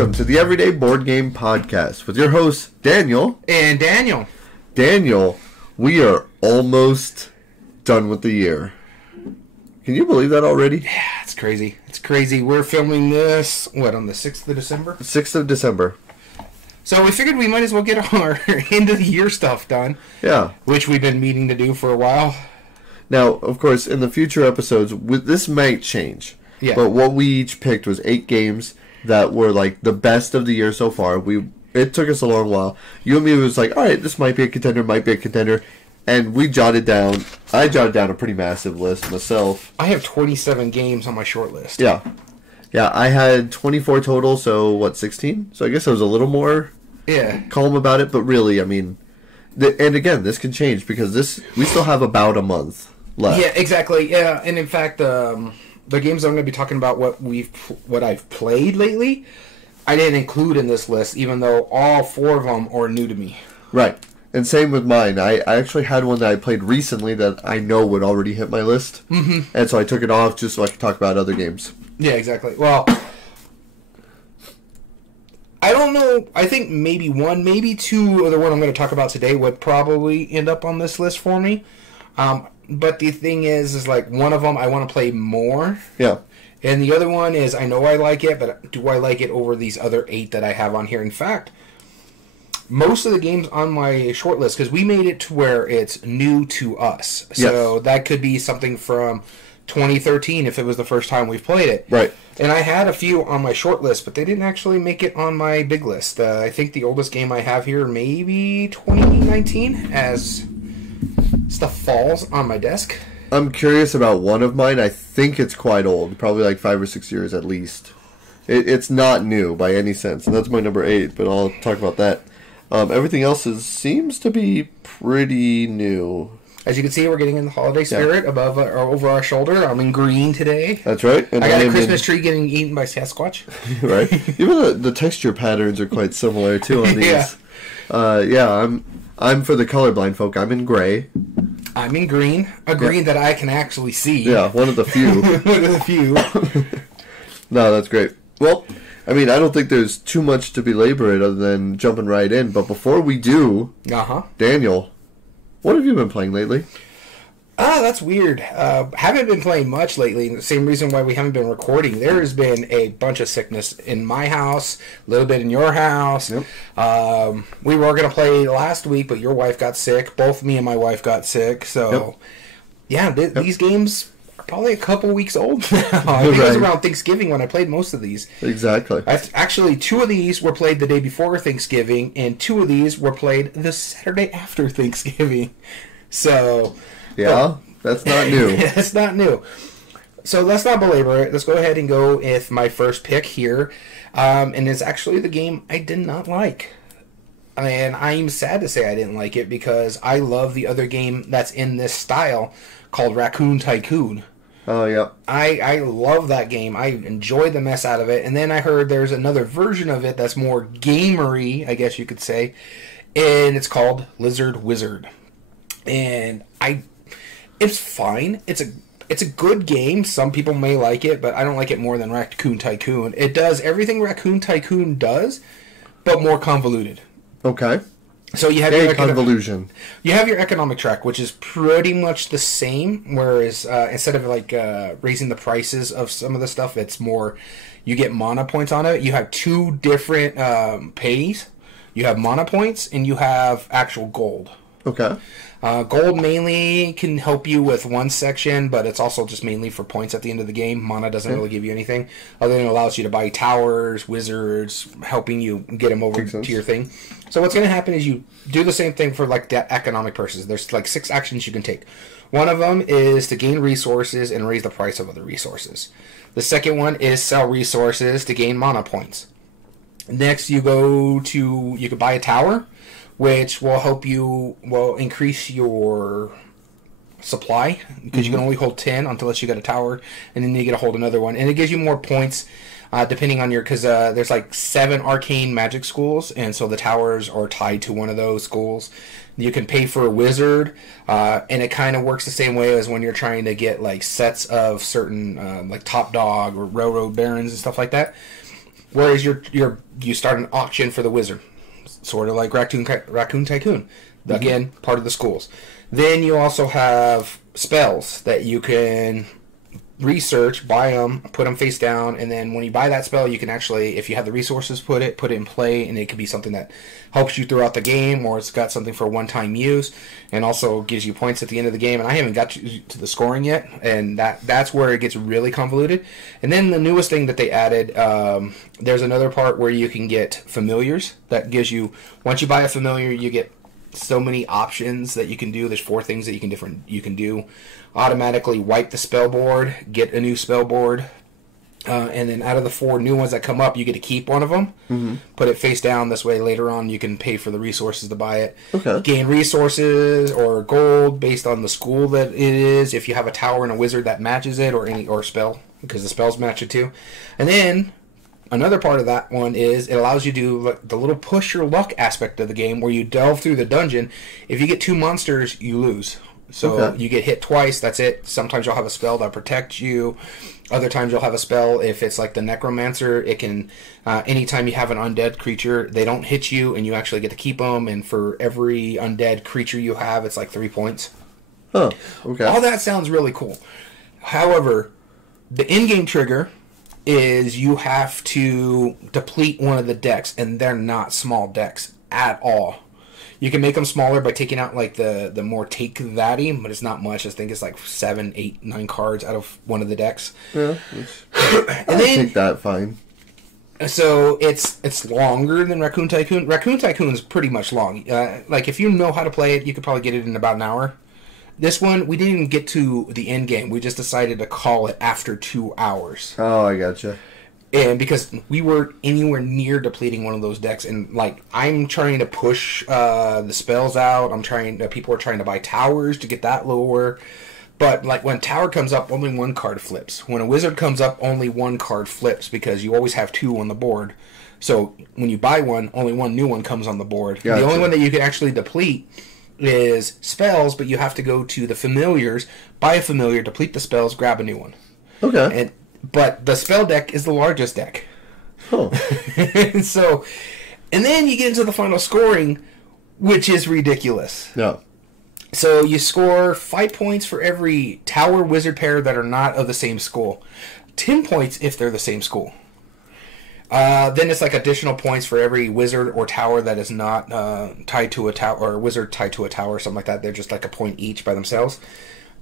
welcome to the Everyday Board Game Podcast with your hosts, Daniel. And Daniel. Daniel, we are almost done with the year. Can you believe that already? Yeah, it's crazy. It's crazy. We're filming this, on the 6th of December? 6th of December. So we figured we might as well get our end of the year stuff done. Yeah. Which we've been meaning to do for a while. Now, of course, in the future episodes, this might change. Yeah. But what we each picked was 8 games that were like the best of the year so far. It took us a long while. You and me was like, all right, this might be a contender, and we jotted down. I jotted down a pretty massive list myself. I have 27 games on my short list. Yeah, I had 24 total. So 16? So I guess I was a little more calm about it. But really, I mean, and again, this can change because we still have about a month left. Yeah, exactly. Yeah, and in fact, the games I'm going to be talking about, what I've played lately, I didn't include in this list, even though all 4 of them are new to me. Right. And same with mine. I actually had one that I played recently that I know would already hit my list. Mm-hmm. And so I took it off just so I could talk about other games. Yeah, exactly. Well, I don't know. I think maybe 1, maybe 2 of the one I'm going to talk about today would probably end up on this list for me. But the thing is like one of them I want to play more. Yeah. And the other one is I know I like it, but do I like it over these other 8 that I have on here? In fact, most of the games on my short list, because we made it to where it's new to us. So yes. That could be something from 2013 if it was the first time we've played it. Right. And I had a few on my short list, but they didn't actually make it on my big list. I think the oldest game I have here maybe 2019 as stuff falls on my desk. I'm curious about one of mine. I think it's quite old, probably like 5 or 6 years at least. It's not new by any sense, and that's my number 8, but I'll talk about that. Everything else seems to be pretty new. As you can see, we're getting in the holiday spirit above or over our shoulder. I'm in green today. That's right. And I got a Christmas tree getting eaten by Sasquatch. Right. Even the texture patterns are quite similar too on these. I'm for the colorblind folk. I'm in gray. I'm in green. A green that I can actually see. Yeah, one of the few. One of the few. No, that's great. Well, I mean, I don't think there's too much to belabor it other than jumping right in. But before we do, Daniel, what have you been playing lately? That's weird. Haven't been playing much lately. The same reason why we haven't been recording. There has been a bunch of sickness in my house, a little bit in your house. Yep. We were going to play last week, but your wife got sick. Both me and my wife got sick. So, these games are probably a couple weeks old now. I think it was around Thanksgiving when I played most of these. Exactly. Actually, 2 of these were played the day before Thanksgiving, and 2 of these were played the Saturday after Thanksgiving. So... Yeah, that's not new. That's not new. So let's not belabor it. Let's go ahead and go with my first pick here. And it's actually the game I did not like. And I'm sad to say I didn't like it because I love the other game that's in this style called Raccoon Tycoon. Oh, yeah. I love that game. I enjoy the mess out of it. And then I heard there's another version of it that's more gamery, I guess you could say. And it's called Lizard Wizard. And it's fine. It's a good game. Some people may like it, but I don't like it more than Raccoon Tycoon. It does everything Raccoon Tycoon does, but more convoluted. Okay. So you have You have your economic track, which is pretty much the same. Whereas instead of raising the prices of some of the stuff, it's more you get mana points on it. You have 2 different pays. You have mana points and you have actual gold. Okay. Gold mainly can help you with one section, but it's also just mainly for points at the end of the game. Mana doesn't really give you anything, other than it allows you to buy towers, wizards, helping you get them over to your thing. So what's going to happen is you do the same thing for the economic purposes. There's 6 actions you can take. One of them is to gain resources and raise the price of other resources. The second one is sell resources to gain mana points. Next, you can buy a tower, which will increase your supply, because you can only hold 10 unless you get a tower, and then you get to hold another one. And it gives you more points depending on because there's 7 arcane magic schools, and so the towers are tied to one of those schools. You can pay for a wizard, and it kind of works the same way as when you're trying to get sets of certain top dog or railroad barons and stuff like that. Whereas you start an auction for the wizard, sort of like Raccoon Tycoon. Again, part of the schools. Then you also have spells that you can research, buy them, put them face down, and then when you buy that spell, you can actually, if you have the resources, put it in play, and it could be something that helps you throughout the game, or it's got something for one-time use, and also gives you points at the end of the game. And I haven't got to the scoring yet, and that's where it gets really convoluted. And then the newest thing that they added, there's another part where you can get familiars. That gives you, once you buy a familiar, you get so many options that you can do. There's 4 things that you can do. Automatically wipe the spell board, get a new spell board, and then out of the 4 new ones that come up, you get to keep one of them. Put it face down. This way, later on, you can pay for the resources to buy it. Okay. Gain resources or gold based on the school that it is. If you have a tower and a wizard that matches it, or spell, because the spells match it too. And then another part of that one is it allows you to do the little push your luck aspect of the game, where you delve through the dungeon. If you get 2 monsters, you lose. So you get hit twice, that's it. Sometimes you'll have a spell that protects you. Other times you'll have a spell, if it's like the Necromancer, it can, anytime you have an undead creature, they don't hit you, and you actually get to keep them, and for every undead creature you have, it's like 3 points. Huh, okay. All that sounds really cool. However, the in-game trigger is you have to deplete one of the decks, and they're not small decks at all. You can make them smaller by taking out like the more take-that-y, but it's not much. I think it's like 7, 8, 9 cards out of one of the decks. Yeah, I think that fine. So it's longer than Raccoon Tycoon. Raccoon Tycoon is pretty much long. Like if you know how to play it, you could probably get it in about an hour. This one, we didn't even get to the end game. We just decided to call it after 2 hours. Oh, I gotcha. And because we weren't anywhere near depleting one of those decks, and like I'm trying to push the spells out. People are trying to buy towers to get that lower. But like when tower comes up, only 1 card flips. When a wizard comes up, only 1 card flips because you always have 2 on the board. So when you buy one, only 1 new one comes on the board. Gotcha. The only one that you can actually deplete is spells, but you have to go to the familiars, buy a familiar, deplete the spells, grab a new one. Okay. But the spell deck is the largest deck. Oh. And then you get into the final scoring, which is ridiculous. Yeah. So you score 5 points for every tower wizard pair that are not of the same school. 10 points if they're the same school. Then it's like additional points for every wizard or tower that is not tied to a tower, or a wizard tied to a tower, or something like that. They're just like a point each by themselves.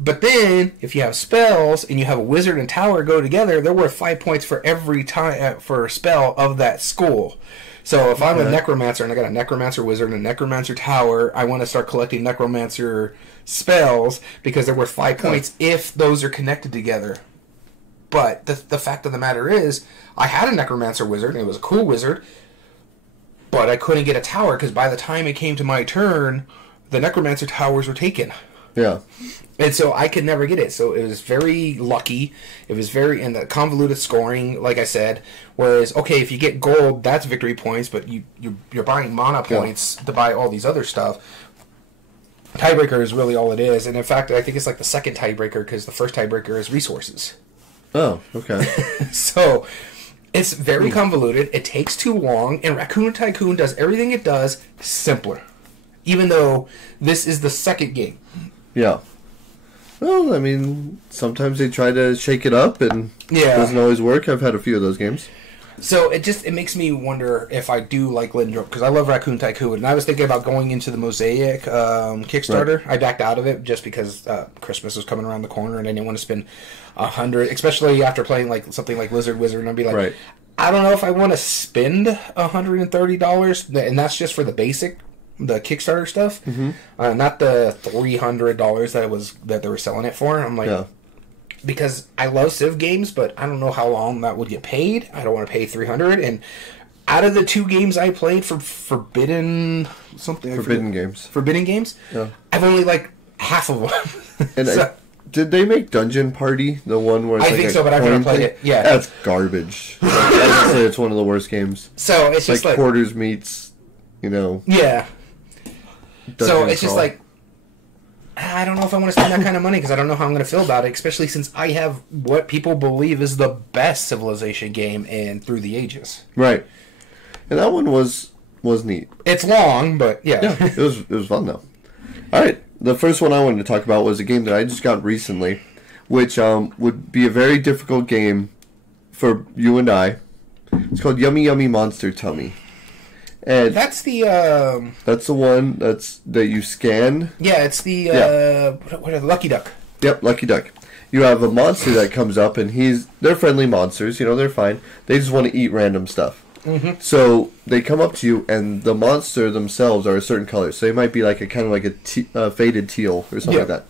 But then, if you have spells and you have a wizard and tower go together, they're worth 5 points for every time for a spell of that school. So if I'm a necromancer and I got a necromancer wizard and a necromancer tower, I want to start collecting necromancer spells because they're worth 5 points if those are connected together. But the fact of the matter is, I had a necromancer wizard and it was a cool wizard, but I couldn't get a tower because by the time it came to my turn, the necromancer towers were taken. Yeah. And so I could never get it. So it was very lucky. It was and the convoluted scoring, like I said. Whereas, okay, if you get gold, that's victory points, but you're buying mana points to buy all these other stuff. Tiebreaker is really all it is. And in fact, I think it's like the second tiebreaker because the first tiebreaker is resources. Oh, okay. So it's very convoluted. It takes too long. And Raccoon Tycoon does everything it does simpler. Even though this is the second game. Yeah. Well, I mean, sometimes they try to shake it up, and it doesn't always work. I've had a few of those games. So it makes me wonder if I do like Lindrum, because I love Raccoon Tycoon, and I was thinking about going into the Mosaic Kickstarter. Right. I backed out of it just because Christmas was coming around the corner, and I didn't want to spend $100, especially after playing like something like Lizard Wizard, and I'd be like, I don't know if I want to spend $130, and that's just for the basic. The Kickstarter stuff, not the $300 that they were selling it for. I'm like, because I love Civ games, but I don't know how long that would get paid. I don't want to pay $300. And out of the 2 games I played for Forbidden Games, I've only like half of them. And so, did they make Dungeon Party the one where it's I think so, but I've never played it. Yeah, that's garbage. I'd say it's one of the worst games. So it's just like Quarters meets, yeah. So it's just like, I don't know if I want to spend that kind of money because I don't know how I'm going to feel about it, especially since I have what people believe is the best Civilization game in Through the Ages. Right. And that one was neat. It's long, but yeah. Yeah, it was fun though. All right, the first one I wanted to talk about was a game that I just got recently, which would be a very difficult game for you and I. It's called Yummy Yummy Monster Tummy. And that's the one that you scan. Yeah, it's the what are the Lucky Duck. Yep, Lucky Duck. You have a monster that comes up, and they're friendly monsters. They're fine. They just want to eat random stuff. Mm-hmm. So they come up to you, and the monster themselves are a certain color. So they might be like a faded teal or something like that.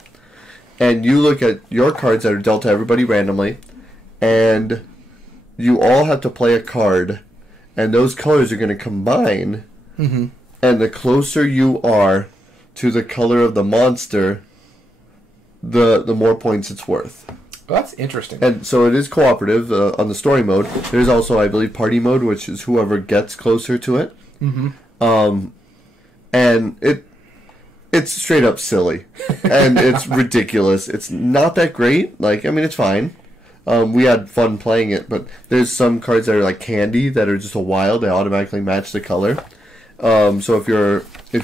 And you look at your cards that are dealt to everybody randomly, and you all have to play a card. And those colors are going to combine, and the closer you are to the color of the monster, the more points it's worth. Well, that's interesting. And so it is cooperative on the story mode. There's also, I believe, party mode, which is whoever gets closer to it. Mm-hmm. And it's straight up silly, and it's ridiculous. It's not that great. It's fine. We had fun playing it, but there's some cards that are like candy that are just a wild. They automatically match the color. So if you're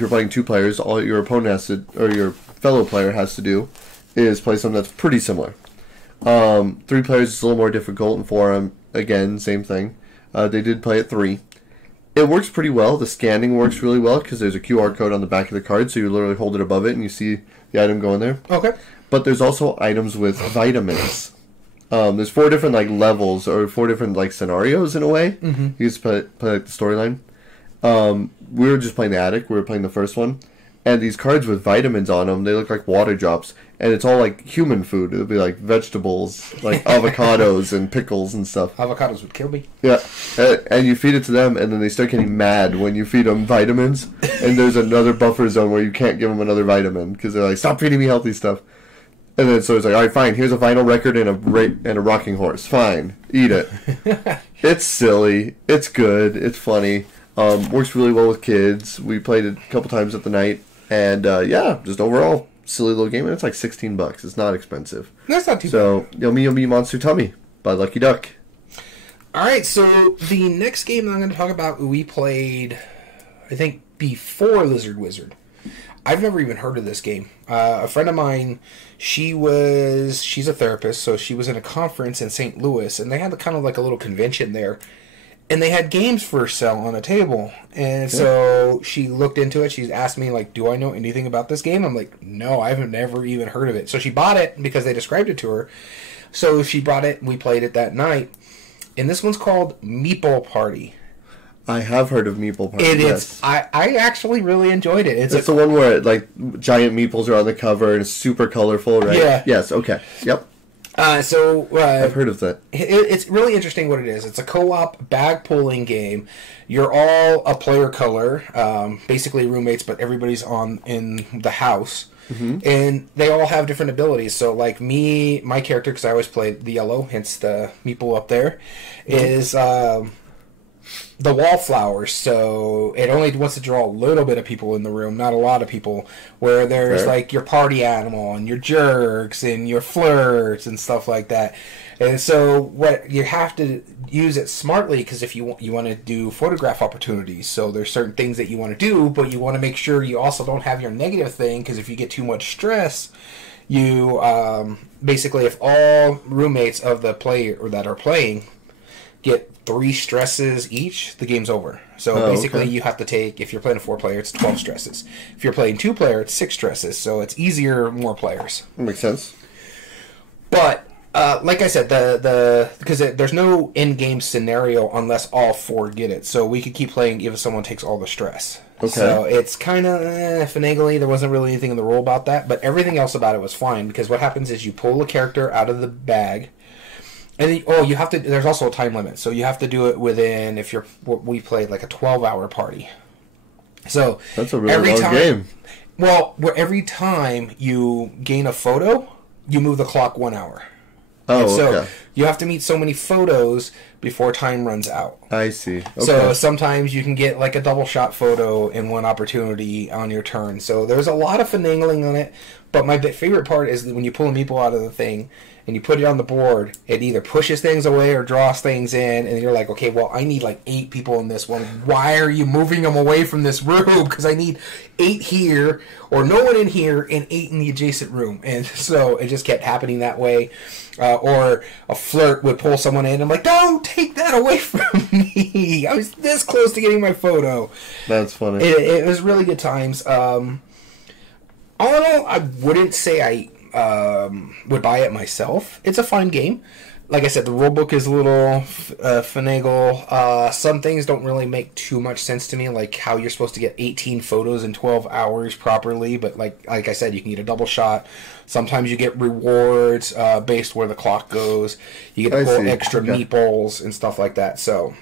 playing 2 players, all your opponent has to, or your fellow player has to do, is play something that's pretty similar. 3 players is a little more difficult, and 4, again, same thing. They did play at 3. It works pretty well. The scanning works really well because there's a QR code on the back of the card, so you literally hold it above it and you see the item going there. Okay. But there's also items with vitamins. There's 4 different levels or 4 different scenarios in a way. Mm-hmm. You just play the storyline. We were just playing the attic. We were playing the first one, and these cards with vitamins on them, they look like water drops, and it's all like human food. It'll be like vegetables, like avocados and pickles and stuff. Avocados would kill me. Yeah, and you feed it to them, and then they start getting mad when you feed them vitamins. And there's another buffer zone where you can't give them another vitamin because they're like, "Stop feeding me healthy stuff." And then so it's like, all right, fine, here's a vinyl record and a rocking horse. Fine, eat it. It's silly. It's good. It's funny. Works really well with kids. We played it a couple times at the night. And, just overall, silly little game. And it's like $16. It's not expensive. That's not too bad. So, Yummy Yummy Monster Tummy by Lucky Duck. All right, so the next game that I'm going to talk about, we played, I think, before Lizard Wizard. I've never even heard of this game. A friend of mine, she's a therapist, so she was in a conference in St. Louis, and they had kind of like a little convention there, and they had games for sale on a table. And so she looked into it. She asked me, do I know anything about this game? I'm like, no, I've never even heard of it. So she bought it because they described it to her. So she brought it, and we played it that night. And this one's called Meeple Party. I have heard of Meeple Party. Yes. I actually really enjoyed it. It's the one where giant meeples are on the cover and it's super colorful, right? Yeah. Yes. Okay. Yep. I've heard of that. It's really interesting what it is. It's a co-op bag pulling game. You're all a player color, basically roommates, but everybody's in the house. Mm-hmm. And they all have different abilities. So, me, my character, because I always play the yellow, hence the meeple up there, is the wallflowers, so it only wants to draw a little bit of people in the room, not a lot of people, where there's your party animal and your jerks and your flirts and stuff like that. And so what you have to use it smartly, because if you want to do photograph opportunities, so there's certain things that you want to do, but you want to make sure you also don't have your negative thing, because if you get too much stress, you basically, if all roommates of the player or that are playing get 3 stresses each, the game's over. So basically you have to take, if you're playing a 4-player, it's 12 stresses. If you're playing 2-player, it's 6 stresses. So it's easier, more players. That makes sense. But like I said, because there's no in-game scenario unless all 4 get it. So we could keep playing if someone takes all the stress. Okay. So it's kind of finagly. There wasn't really anything in the rule about that, but everything else about it was fine, because what happens is you pull a character out of the bag. And you have to. There's also a time limit, so you have to do it within. We played a 12-hour party, so that's a really long game. Well, every time you gain a photo, you move the clock 1 hour. Oh, okay. you have to meet so many photos before time runs out. I see. Okay. So sometimes you can get like a double shot photo in one opportunity on your turn. So there's a lot of finagling on it. But my favorite part is that when you pull a meeple out of the thing and you put it on the board, it either pushes things away or draws things in. And you're like, okay, well, I need like 8 people in this one. Why are you moving them away from this room? Because I need 8 here or no one in here and 8 in the adjacent room. And so it just kept happening that way. Or a flirt would pull someone in. I'm like, don't take that away from me. I was this close to getting my photo. That's funny. It was really good times. All in all, I wouldn't say I would buy it myself. It's a fun game. Like I said, the rulebook is a little finagle. Some things don't really make too much sense to me, like how you're supposed to get 18 photos in 12 hours properly. But like I said, you can get a double shot. Sometimes you get rewards based where the clock goes. You get to pull extra meeples and stuff like that. So,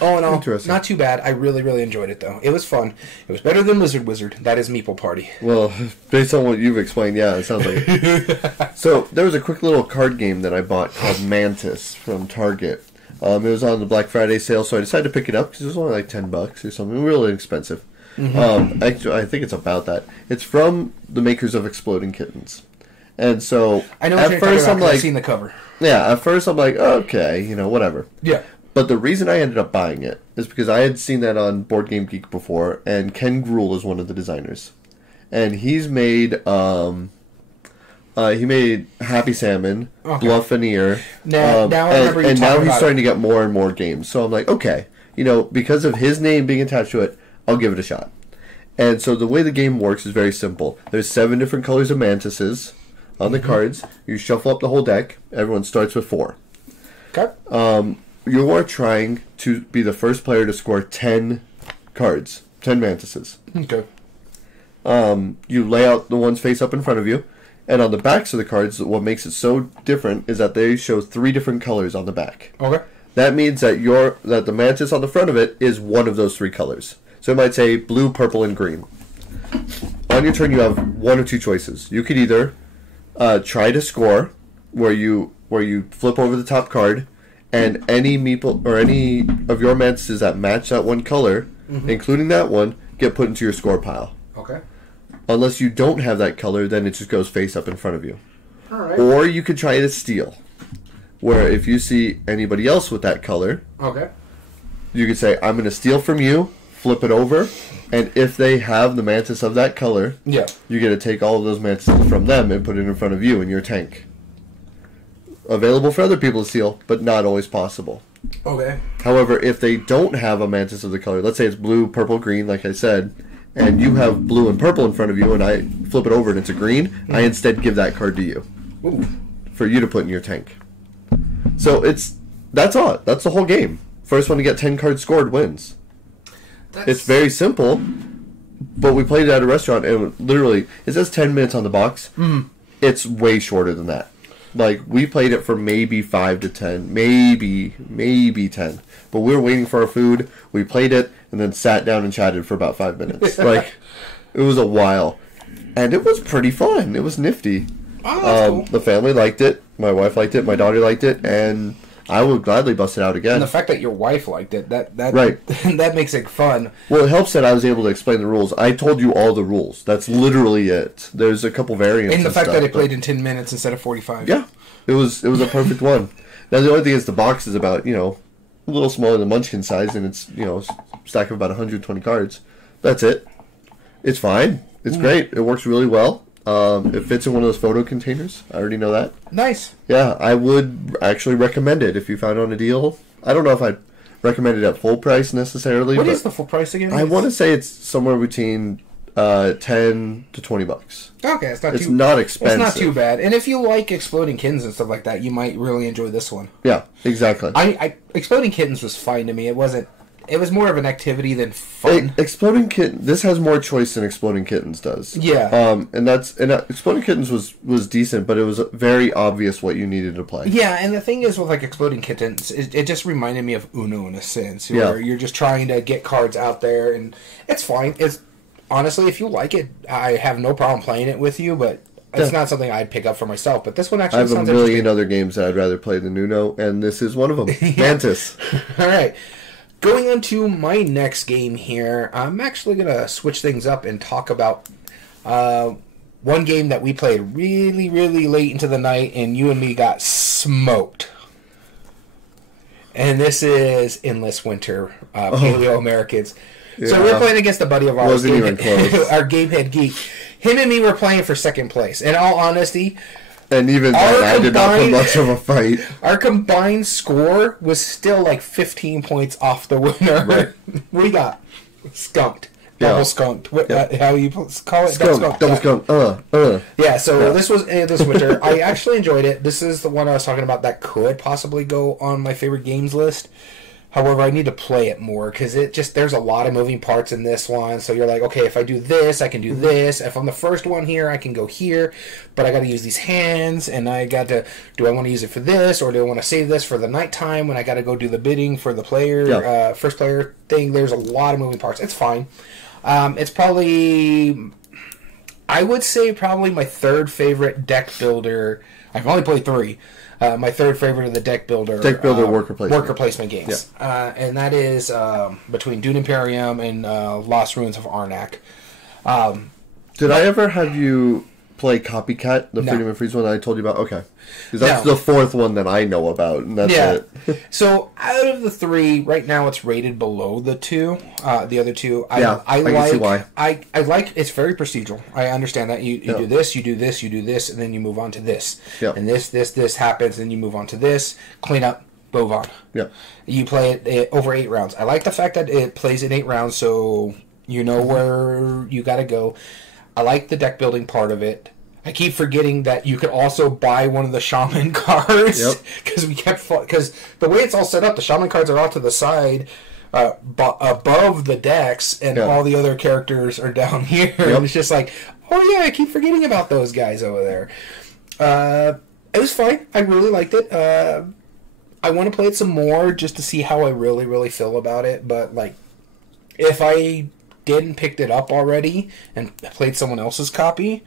all in all, not too bad. I really, really enjoyed it, though. It was fun. It was better than Lizard Wizard. That is Meeple Party. Well, based on what you've explained, yeah, it sounds like it. So, there was a quick little card game that I bought called Mantis from Target. It was on the Black Friday sale, so I decided to pick it up because it was only like $10 or something. Really inexpensive. Actually, I think it's about that. It's from the makers of Exploding Kittens. And so, I know what at first I'm like, I've seen the cover. Yeah, at first I'm like, okay, whatever. Yeah. But the reason I ended up buying it is because I had seen that on Board Game Geek before, and Ken Gruhl is one of the designers, and he's made he made Happy Salmon, Bluffinier, now I remember you and now he's about starting to get more and more games. So I'm like, okay, because of his name being attached to it, I'll give it a shot. And so the way the game works is very simple. There's 7 different colors of mantises on the cards. You shuffle up the whole deck. Everyone starts with 4. Okay. You are trying to be the first player to score 10 cards, 10 mantises. Okay. You lay out the ones face up in front of you, and on the backs of the cards, what makes it so different is that they show 3 different colors on the back. Okay. That means that the mantis on the front of it is one of those 3 colors. So it might say blue, purple, and green. On your turn, you have 1 or 2 choices. You could either try to score, where you flip over the top card, and any meeple or any of your mantises that match that one color, including that one, get put into your score pile. Okay. Unless you don't have that color, then it just goes face up in front of you. All right. Or you could try to steal, where if you see anybody else with that color, you could say, I'm going to steal from you, flip it over, and if they have the mantis of that color, you get to take all of those mantises from them and put it in front of you in your tank. Available for other people to steal, but not always possible. Okay. However, if they don't have a mantis of the color, let's say it's blue, purple, green, like I said, and you have blue and purple in front of you, and I flip it over and it's a green, I instead give that card to you. Ooh. For you to put in your tank. So that's all. That's the whole game. First one to get 10 cards scored wins. It's very simple, but we played it at a restaurant, and literally, it says 10 minutes on the box. It's way shorter than that. Like, we played it for maybe 5 to 10, maybe 10. But we were waiting for our food, we played it, and then sat down and chatted for about 5 minutes. Like, it was a while. And it was pretty fun. It was nifty. Oh, that's cool. The family liked it, my wife liked it, my daughter liked it, and I would gladly bust it out again. And the fact that your wife liked it, that right. that makes it fun. Well, it helps that I was able to explain the rules. I told you all the rules. That's literally it. There's a couple variants. And the fact that it played in 10 minutes instead of 45. Yeah. It was a perfect one. Now, the only thing is the box is about, a little smaller than Munchkin size, and it's, a stack of about 120 cards. That's it. It's fine. It's great. It works really well. It fits in one of those photo containers. I already know that. Nice. Yeah, I would actually recommend it if you found it on a deal. I don't know if I'd recommend it at full price necessarily. What is the full price again? I want to say it's somewhere between $10 to $20. Okay, it's not expensive. It's not too bad. And if you like Exploding Kittens and stuff like that, you might really enjoy this one. Yeah, exactly. Exploding Kittens was fine to me. It was more of an activity than fun. Exploding Kitten. This has more choice than Exploding Kittens does. Yeah. And Exploding Kittens was decent, but it was very obvious what you needed to play. Yeah, and the thing is with Exploding Kittens, it just reminded me of Uno in a sense, where you're just trying to get cards out there, and it's fine. Honestly, if you like it, I have no problem playing it with you, but it's not something I'd pick up for myself, but this one actually I have sounds a million interesting. other games that I'd rather play than Uno, and this is one of them. Mantis. All right. Going on to my next game here, I'm actually going to switch things up and talk about one game that we played really, really late into the night, and you and me got smoked. And this is Endless Winter, Paleo Americans. Yeah. So we're playing against a buddy of ours, Wasn't even close. Our Gamehead Geek. Him and me were playing for second place. In all honesty, and even then, I did not put much of a fight. Our combined score was still like 15 points off the winner. Right. We got skunked. Double skunked. What, how you call it? Double skunked. Yeah, so this was this winter. I actually enjoyed it. This is the one I was talking about that could possibly go on my favorite games list. However, I need to play it more because there's a lot of moving parts in this one. So you're like, okay, if I do this, I can do this. If I'm the first one here, I can go here. But I got to use these hands, and I got to, do I want to use it for this, or do I want to save this for the nighttime when I got to go do the bidding for the player, first player thing? There's a lot of moving parts. It's fine. It's probably, I would say probably my third favorite deck builder. I've only played 3. My third favorite of the deck builder worker placement games. Yeah. And that is between Dune Imperium and Lost Ruins of Arnak. Did I ever have you play Copycat, the Freedom and Freeze one that I told you about? Okay. Because that's the 4th one that I know about, and that's it. So, out of the 3, right now it's rated below the 2, the other 2. I can see why. I like, it's very procedural. I understand that. You do this, you do this, you do this, and then you move on to this. Yep. And this happens, and you move on to this, clean up, move on. Yeah. You play it over 8 rounds. I like the fact that it plays in 8 rounds, so you know where you got to go. I like the deck building part of it. I keep forgetting that you could also buy one of the shaman cards because because the way it's all set up, the shaman cards are out to the side, above the decks, and all the other characters are down here. And it's just like, oh yeah, I keep forgetting about those guys over there. It was fine. I really liked it. I want to play it some more just to see how I really, really feel about it. But like, if I didn't picked it up already and played someone else's copy,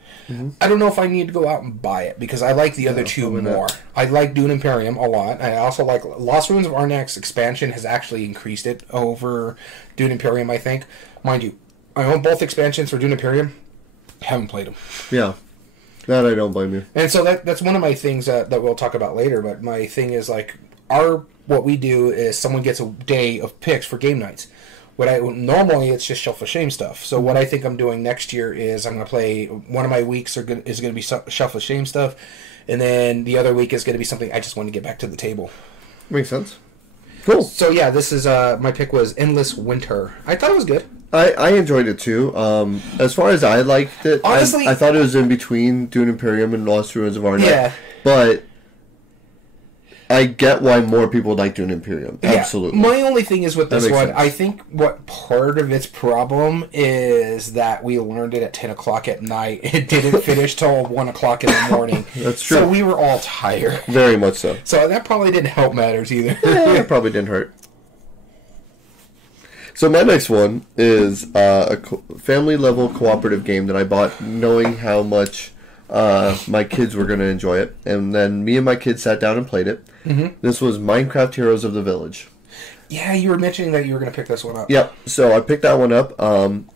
I don't know if I need to go out and buy it because I like the other 2 more. I like Dune Imperium a lot. I also like Lost Ruins of Arnak's expansion has actually increased it over Dune Imperium, I think. Mind you, I own both expansions for Dune Imperium. Haven't played them. Yeah. That I don't blame you. And so that's one of my things that we'll talk about later, but my thing is like what we do is someone gets a day of picks for game nights. Normally it's just Shelf of Shame stuff. So what I think I'm doing next year is I'm going to play, one of my weeks is going to be Shelf of Shame stuff, and then the other week is going to be something I just want to get back to the table. Makes sense. Cool. So yeah, this is my pick was Endless Winter. I thought it was good. I enjoyed it too. As far as I liked it, honestly, I thought it was in between Dune Imperium and Lost Ruins of Arnak. Yeah. But I get why more people like Dune Imperium. Absolutely. My only thing is with this one, I think what part of its problem is that we learned it at 10 o'clock at night. It didn't finish till 1 o'clock in the morning. That's true. So we were all tired. Very much so. So that probably didn't help matters either. Yeah, it probably didn't hurt. So my next one is a family-level cooperative game that I bought knowing how much my kids were going to enjoy it. And then me and my kids sat down and played it. This was Minecraft Heroes of the Village. Yeah, you were mentioning that you were going to pick this one up. Yep, so I picked that one up.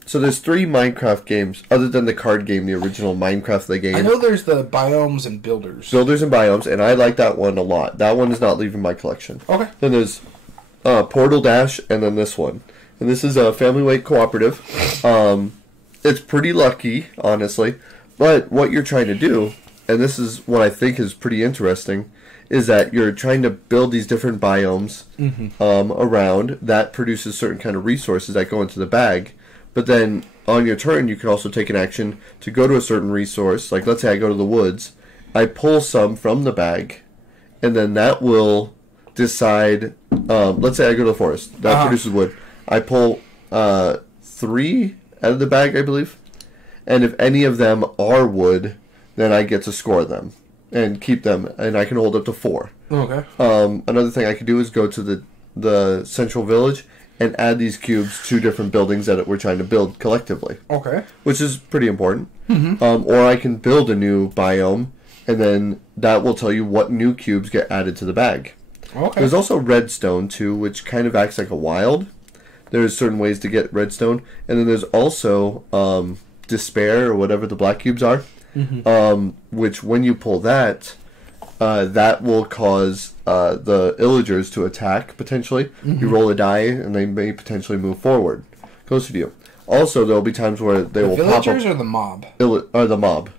So there's 3 Minecraft games, other than the card game, the original Minecraft the game. I know there's the Biomes and Builders. Builders and Biomes, and I like that one a lot. That one is not leaving my collection. Okay. Then there's Portal Dash, and then this one. And this is a family-weight cooperative. It's pretty lucky, honestly. But what you're trying to do, and this is what I think is pretty interesting, is that you're trying to build these different biomes around that produces certain kind of resources that go into the bag. But then on your turn, you can also take an action to go to a certain resource. Like, let's say I go to the woods. I pull some from the bag, and then that will decide... let's say I go to the forest. That produces wood. I pull 3 out of the bag, I believe. And if any of them are wood, then I get to score them and keep them, and I can hold up to 4. Okay. Another thing I could do is go to the central village and add these cubes to different buildings that we're trying to build collectively. Okay. Which is pretty important. or I can build a new biome, and then that will tell you what new cubes get added to the bag. Okay. There's also redstone, too, which kind of acts like a wild. There's certain ways to get redstone. And then there's also despair, or whatever the black cubes are, which when you pull that, that will cause the illagers to attack, potentially. You roll a die, and they may potentially move forward, closer to you. Also, there will be times where they will pop up... Villagers or the mob? Or the mob.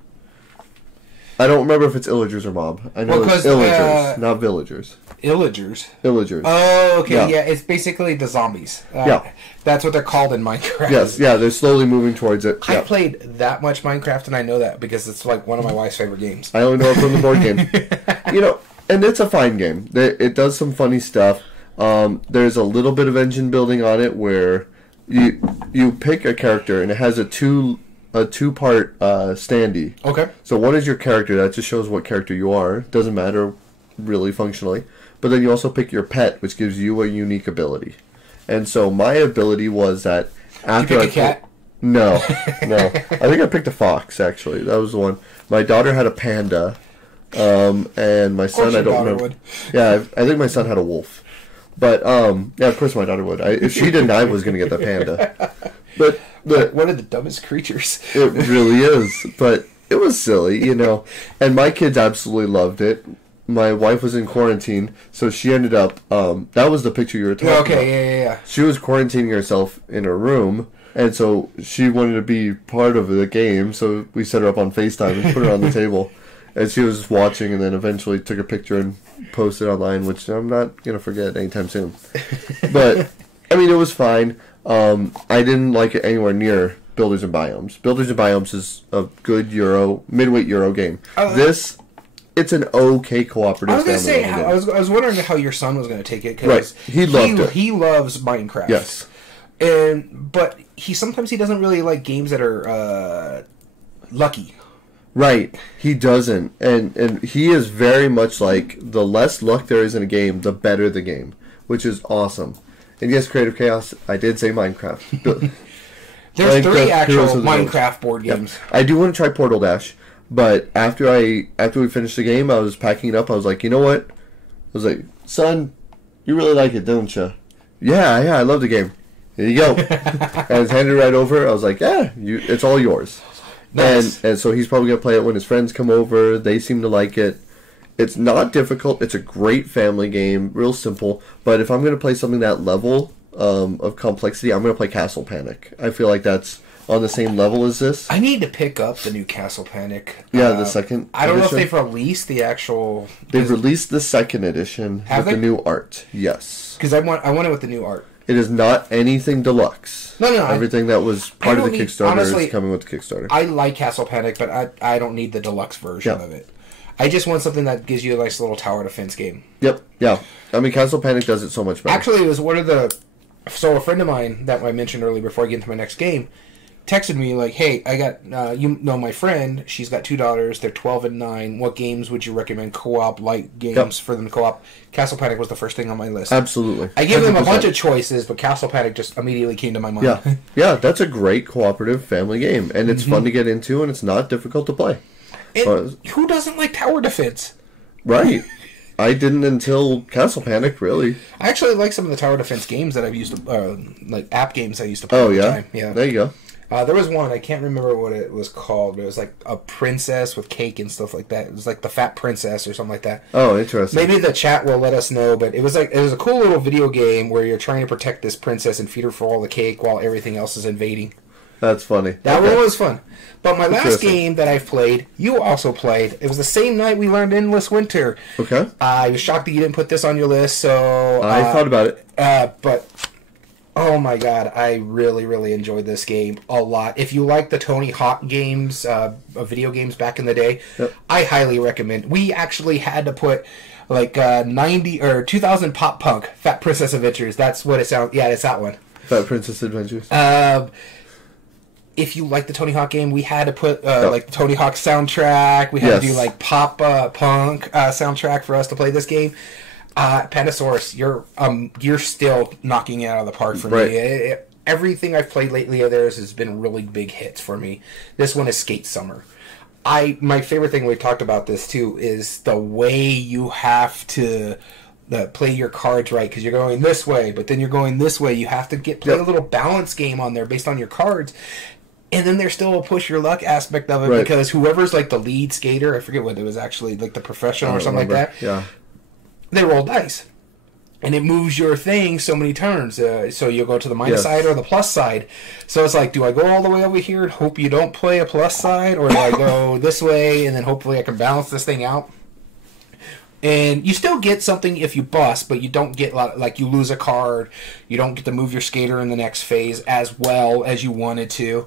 I don't remember if it's illagers or mob. I know it's illagers, not villagers. Illagers? Illagers. Oh, okay, yeah. It's basically the zombies. That's what they're called in Minecraft. Yes, yeah, they're slowly moving towards it. I played that much Minecraft, and I know that because it's like one of my wife's favorite games. I only know it from the board game. And it's a fine game. It does some funny stuff. There's a little bit of engine building on it where you pick a character, and it has a two-part standee. Okay. So one is your character. That just shows what character you are. Doesn't matter really functionally. But then you also pick your pet, which gives you a unique ability. And so my ability was that after Did you pick a cat? No. I think I picked a fox, actually. That was the one. My daughter had a panda. And my son, I don't remember. Yeah, I think my son had a wolf. But, yeah, of course my daughter would. If she didn't, I was going to get the panda. But one of the dumbest creatures. It really is. But it was silly, And my kids absolutely loved it. My wife was in quarantine, so she ended up... that was the picture you were talking about. Okay, yeah. She was quarantining herself in her room, and so she wanted to be part of the game, so we set her up on FaceTime and put her on the table. And she was watching, and then eventually took a picture and posted it online, which I'm not going to forget anytime soon. But, I mean, it was fine. I didn't like it anywhere near Builders and Biomes. Builders and Biomes is a good midweight Euro game. It's an okay cooperative. I was going to say, I was wondering how your son was going to take it. Cause right. He loved it. He loves Minecraft. Yes. But sometimes he doesn't really like games that are lucky. Right. He doesn't. And he is very much like, the less luck there is in a game, the better the game. Which is awesome. And yes, Creative Chaos, I did say Minecraft. There's 3 actual Minecraft board games. Yeah. I do want to try Portal Dash. But after we finished the game, I was packing it up. I was like, you know what? I was like, son, you really like it, don't you? Yeah, I love the game. Here you go. And I was handed it right over. I was like, yeah, it's all yours. Nice. And so he's probably going to play it when his friends come over. They seem to like it. It's not difficult. It's a great family game. Real simple. But if I'm going to play something that level of complexity, I'm going to play Castle Panic. I feel like that's on the same level as this. I need to pick up the new Castle Panic. Yeah, the second I don't edition. know if they've released the actual... They've released the second edition with the new art. Yes. Because I want it with the new art. It is not anything deluxe. No. Everything that was part of the Kickstarter is coming with the Kickstarter. I like Castle Panic, but I don't need the deluxe version of it. I just want something that gives you a nice little tower defense game. Yep, yeah. I mean, Castle Panic does it so much better. Actually, it was one of the... So a friend of mine that I mentioned earlier before I get into my next game texted me like, hey, I got, my friend, she's got $2, they're 12 and 9. What games would you recommend? Co-op, light games for them to co-op? Castle Panic was the first thing on my list. Absolutely. I gave them a bunch of choices, but Castle Panic just immediately came to my mind. Yeah, that's a great cooperative family game, and it's fun to get into, and it's not difficult to play. And who doesn't like tower defense? Right. I didn't until Castle Panic, really. I actually like some of the tower defense games that I've used, like app games I used to play all the the time. Yeah, there you go. There was one, I can't remember what it was called, but it was like a princess with cake and stuff like that. It was like the Fat Princess or something like that. Oh, interesting. Maybe the chat will let us know, but it was a cool little video game where you're trying to protect this princess and feed her for all the cake while everything else is invading. That's funny. That one was fun. But my last game that I've played, you also played. It was the same night we learned Endless Winter. Okay. I was shocked that you didn't put this on your list, so... I thought about it. But... Oh my god, I really, really enjoyed this game a lot. If you like the Tony Hawk games, video games back in the day, I highly recommend. We actually had to put like 90 or 2000 Pop Punk Fat Princess Adventures. That's what it sounds. Yeah, it's that one. Fat Princess Adventures. If you like the Tony Hawk game, we had to put like the Tony Hawk soundtrack. We had to do like Pop Punk soundtrack for us to play this game. Pandasaurus, you're still knocking it out of the park for me. everything I've played lately of theirs has been really big hits for me. This one is Skate Summer. My favorite thing, we've talked about this too, is the way you have to play your cards right, because you're going this way, but then you're going this way. You have to play a little balance game on there based on your cards. And then there's still a push your luck aspect of it, because whoever's like the lead skater, I forget what it was actually, like the professional or something like that, they roll dice. And it moves your thing so many turns. So you'll go to the minus side or the plus side. So it's like, do I go all the way over here and hope you don't play a plus side? Or do I go this way and then hopefully I can balance this thing out? And you still get something if you bust, but you don't get, like, you lose a card. You don't get to move your skater in the next phase as well as you wanted to.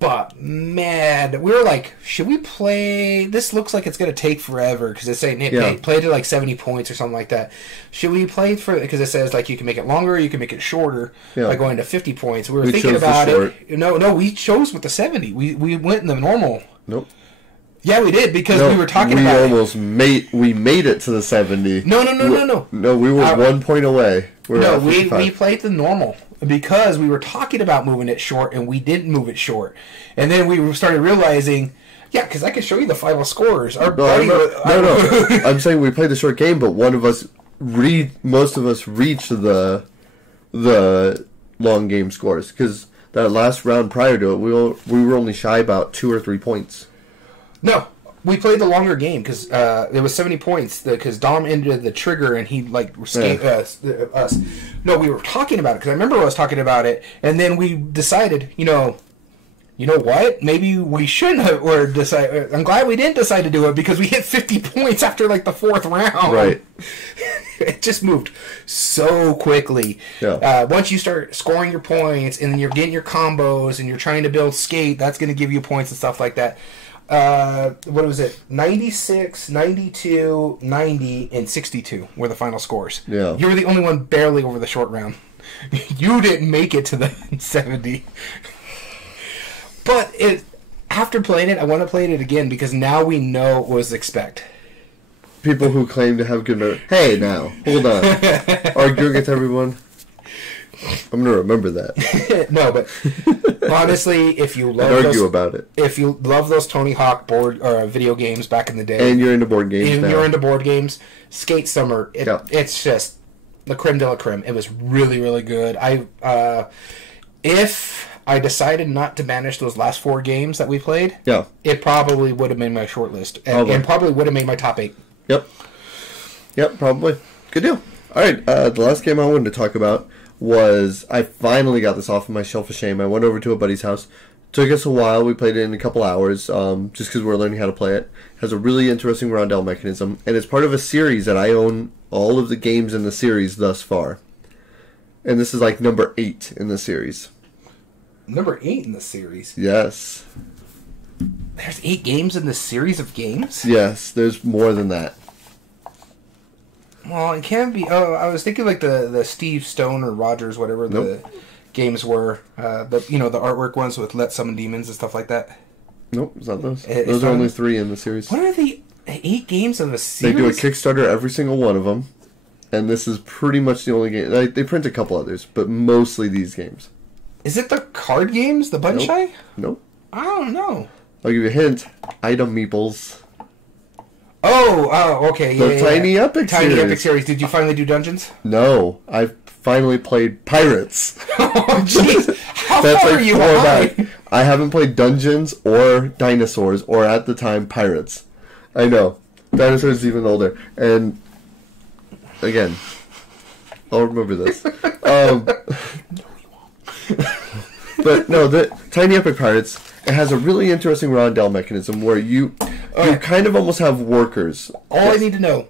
But, man, we were like, should we play? This looks like it's going to take forever, because it's saying play to like 70 points or something like that. Should we play for, because it says like you can make it longer, you can make it shorter by going to 50 points. We were thinking about it. No, we chose with the 70. We went in the normal. Nope. Yeah, we did, because we were talking about we made it to the 70. No. No, we were 1 point away. We played the normal. Because we were talking about moving it short, and we didn't move it short. And then we started realizing, because I can show you the final scores. I'm saying we played the short game, but most of us reached the long game scores. Because that last round prior to it, we were only shy about 2 or 3 points. No. We played the longer game because it was 70 points because Dom ended the trigger and he escaped us. No, we were talking about it because I remember I was talking about it, and then we decided, you know what? Maybe we shouldn't have, or decide. I'm glad we didn't decide to do it because we hit 50 points after like the 4th round. Right. It just moved so quickly. Yeah. Once you start scoring your points and then you're getting your combos and you're trying to build skate, that's going to give you points and stuff like that. What was it? 96, 92, 90, and 62 were the final scores. Yeah. You were the only one barely over the short round. You didn't make it to the 70. But after playing it, I want to play it again because now we know what to expect. People who claim to have good memory. Hey, now, hold on. Arguing with everyone. I'm gonna remember that. No, but honestly, if you love about it, if you love those Tony Hawk board or video games back in the day, and you're into board games, Skate Summer, it's just the creme de la creme. It was really, really good. If I decided not to banish those last 4 games that we played, it probably would have made my short list, and probably would have made my top 8. Yep, probably. Good deal. All right, the last game I wanted to talk about was, I finally got this off of my shelf of shame. I went over to a buddy's house. Took us a while. We played it in a couple hours, just because we're learning how to play it. It has a really interesting rondel mechanism, and it's part of a series that I own all of the games in the series thus far. And this is like number 8 in the series. Number 8 in the series? Yes. There's 8 games in this series of games? Yes, there's more than that. Well, it can be. Oh, I was thinking like the Steve Stone or Rogers, whatever the games were. The artwork ones with Let Summon Demons and stuff like that. Nope, it's not those. Those are only 3 in the series. What are the 8 games of a series? They do a Kickstarter every single one of them, and this is pretty much the only game. They print a couple others, but mostly these games. Is it the card games, the Button Shy? Nope. I don't know. I'll give you a hint. Item Meeples. Oh, okay. The Tiny Epic series. Tiny Epic series. Did you finally do Dungeons? No. I finally played Pirates. Oh, jeez. How That's far like are you 4 behind? back. I haven't played Dungeons or Dinosaurs, or at the time, Pirates. I know. Dinosaurs is even older. And, again, I'll remember this. No, you won't. But, no, the Tiny Epic Pirates, it has a really interesting rondel mechanism where you kind of almost have workers. All I need to know,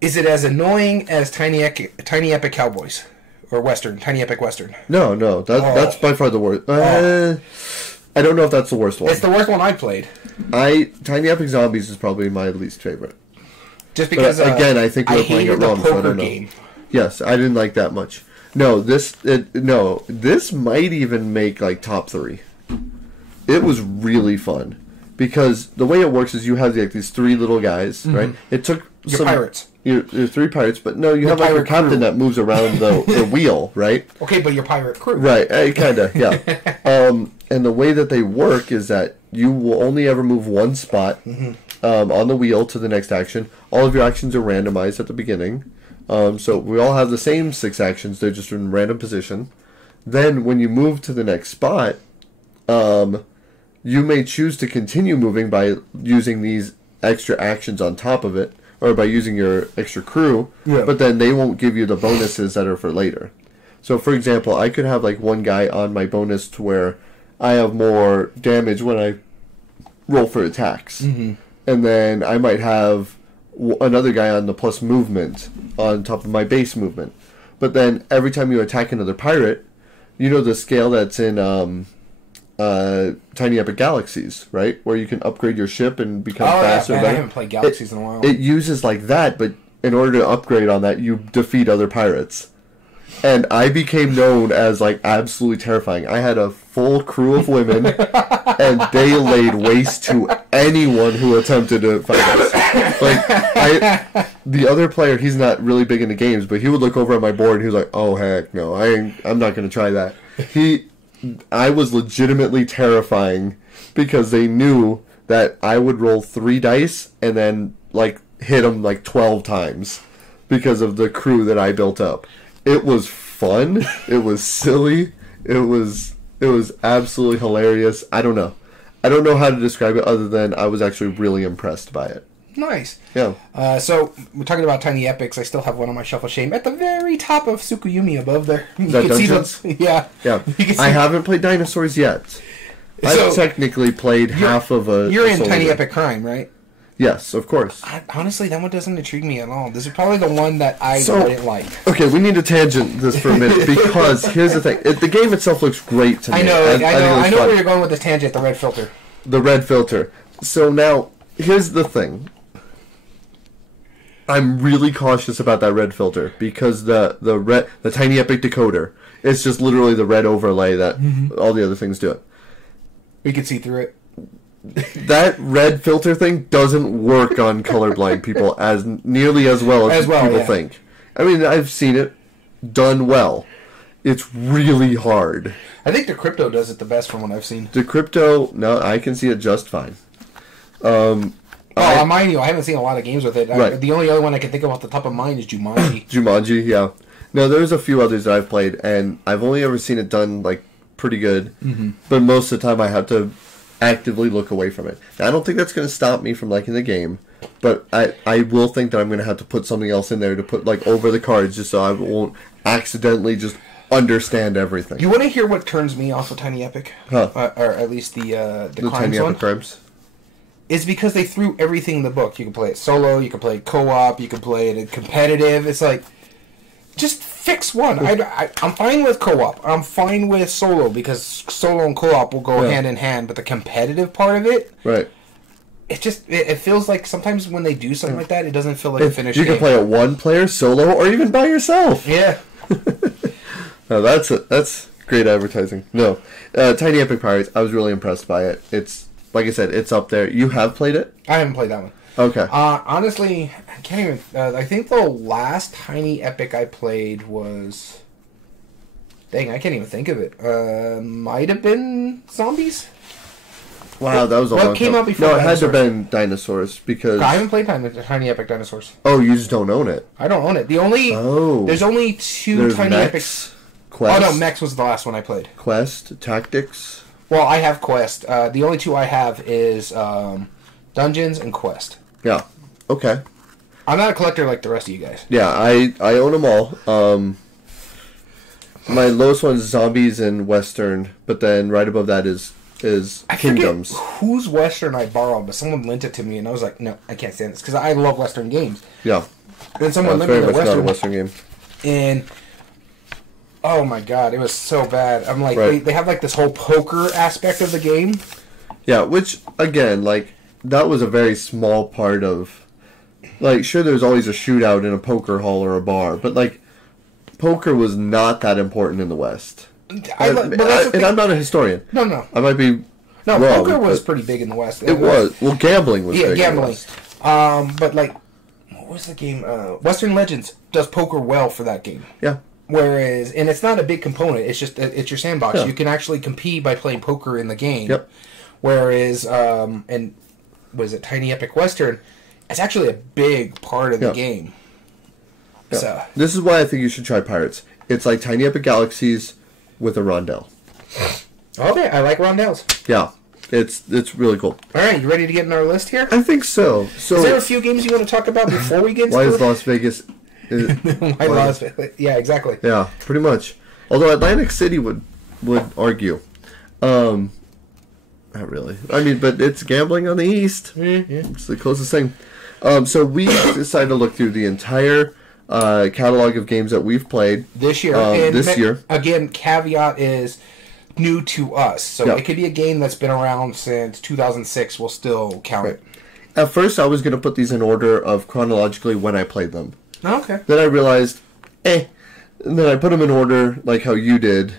is it as annoying as Tiny Epic Cowboys? Or Western, Tiny Epic Western? No, that's by far the worst. I don't know if that's the worst one. It's the worst one I played. Tiny Epic Zombies is probably my least favorite. Just because, again, I think we were playing it wrong, so I don't know. Game. Yes, I didn't like that much. No, this might even make like top 3. It was really fun because the way it works is you have these 3 little guys, right? It took Your pirates. You're 3 pirates, but no, you have like a captain crew that moves around the wheel, right? Okay, but your pirate crew. Right, kind of, yeah. And the way that they work is that you will only ever move one spot on the wheel to the next action. All of your actions are randomized at the beginning. So we all have the same 6 actions. They're just in random position. Then when you move to the next spot, you may choose to continue moving by using these extra actions on top of it, or by using your extra crew, but then they won't give you the bonuses that are for later. So, for example, I could have like one guy on my bonus to where I have more damage when I roll for attacks. And then I might have another guy on the plus movement on top of my base movement. But then every time you attack another pirate, you know the scale that's in Tiny Epic Galaxies, right? Where you can upgrade your ship and become faster. Yeah, I haven't played Galaxies in a while. It uses like that, but in order to upgrade on that, you defeat other pirates. And I became known as like absolutely terrifying. I had a full crew of women, and they laid waste to anyone who attempted to fight us. Like the other player, he's not really big into games, but he would look over at my board and he was like, "Oh heck, no, I'm not going to try that." I was legitimately terrifying because they knew that I would roll 3 dice and then like hit them like 12 times because of the crew that I built up. It was fun. It was silly. It was absolutely hilarious. I don't know how to describe it other than I was actually really impressed by it. Nice. Yeah. So we're talking about Tiny Epics. I still have one on my shelf of shame at the very top of Tsukuyumi above there. You can dungeons? See the, yeah. I haven't played Dinosaurs yet. I've technically played half of a. You're in Tiny Epic Crime, right? Yes, of course. Honestly, that one doesn't intrigue me at all. This is probably the one that I didn't like. Okay, we need to tangent this for a minute because here's the thing: the game itself looks great to me. I know where you're going with this tangent. The red filter. The red filter. So now, here's the thing. I'm really cautious about that red filter because the Tiny Epic decoder, it's just literally the red overlay that all the other things do it. We can see through it. That red filter thing doesn't work on colorblind people as nearly as well as people think. I mean, I've seen it done well. It's really hard. I think the Crypto does it the best from what I've seen. The Crypto, no, I can see it just fine. Mind you, I haven't seen a lot of games with it. Right. The only other one I can think of off the top of mind is Jumanji. Jumanji, yeah. No, there's a few others that I've played, and I've only ever seen it done, like, pretty good. But most of the time I have to actively look away from it. Now, I don't think that's going to stop me from liking the game, but I will think that I'm going to have to put something else in there to put, like, over the cards just so I won't accidentally just understand everything. You want to hear what turns me off of Tiny Epic? Huh. Or at least the Crimes Tiny one? Epic Crimes? Is because they threw everything in the book. You can play it solo, you can play it co-op, you can play it competitive. It's like, just fix one. I'm fine with co-op. I'm fine with solo because solo and co-op will go hand in hand. But the competitive part of it, right? It feels like sometimes when they do something like that, it doesn't feel like a finished game. You can play it one player solo or even by yourself. Yeah. No, that's great advertising. No, Tiny Epic Pirates. I was really impressed by it. It's like I said, it's up there. You have played it? I haven't played that one. Okay. Honestly, I can't even. I think the last Tiny Epic I played was. Dang, I can't even think of it. Might have been Zombies. Wow, that was a long time. What came out before? No, it had to have been Dinosaurs because I haven't played Tiny Epic Dinosaurs. Oh, you just don't own it. I don't own it. There's only two Tiny Epics. Quest. Oh no, Mechs was the last one I played. Quest, Tactics. Well, I have Quest. The only two I have is Dungeons and Quest. Yeah. Okay. I'm not a collector like the rest of you guys. Yeah, I own them all. My lowest one is Zombies and Western, but then right above that is Kingdoms. I forget whose Western I borrowed, but someone lent it to me, and I was like, no, I can't stand this because I love Western games. Yeah. And someone lent me the Western. Not a Western game. And oh my god, it was so bad. I'm like, right. they have like this whole poker aspect of the game. Yeah, which again, like that was a very small part of. Like, sure, there's always a shootout in a poker hall or a bar, but like, poker was not that important in the West. And I'm not a historian. No. I might be. No, wrong, poker was pretty big in the West. It was. Well, gambling was big gambling. in the West. But like, what was the game? Western Legends does poker well for that game. Yeah. Whereas, and it's not a big component. It's just it's your sandbox. Yeah. You can actually compete by playing poker in the game. Yep. Whereas, and was it Tiny Epic Western? It's actually a big part of the game. Yeah. So this is why I think you should try Pirates. It's like Tiny Epic Galaxies with a rondelle. Okay, I like rondelles. Yeah, it's really cool. All right, you ready to get in our list here? I think so. So, is there a few games you want to talk about before we get? Why to is Las Vegas? Why Las Vegas? Yeah, exactly. Yeah, pretty much. Although Atlantic City would argue. Not really. I mean, but it's gambling on the East. Mm-hmm. It's the closest thing. So we decided to look through the entire catalog of games that we've played this year. Year. Again, caveat is new to us. So it could be a game that's been around since 2006. We'll still count it. At first, I was going to put these in order of chronologically when I played them. Okay. Then I realized, And then I put them in order like how you did.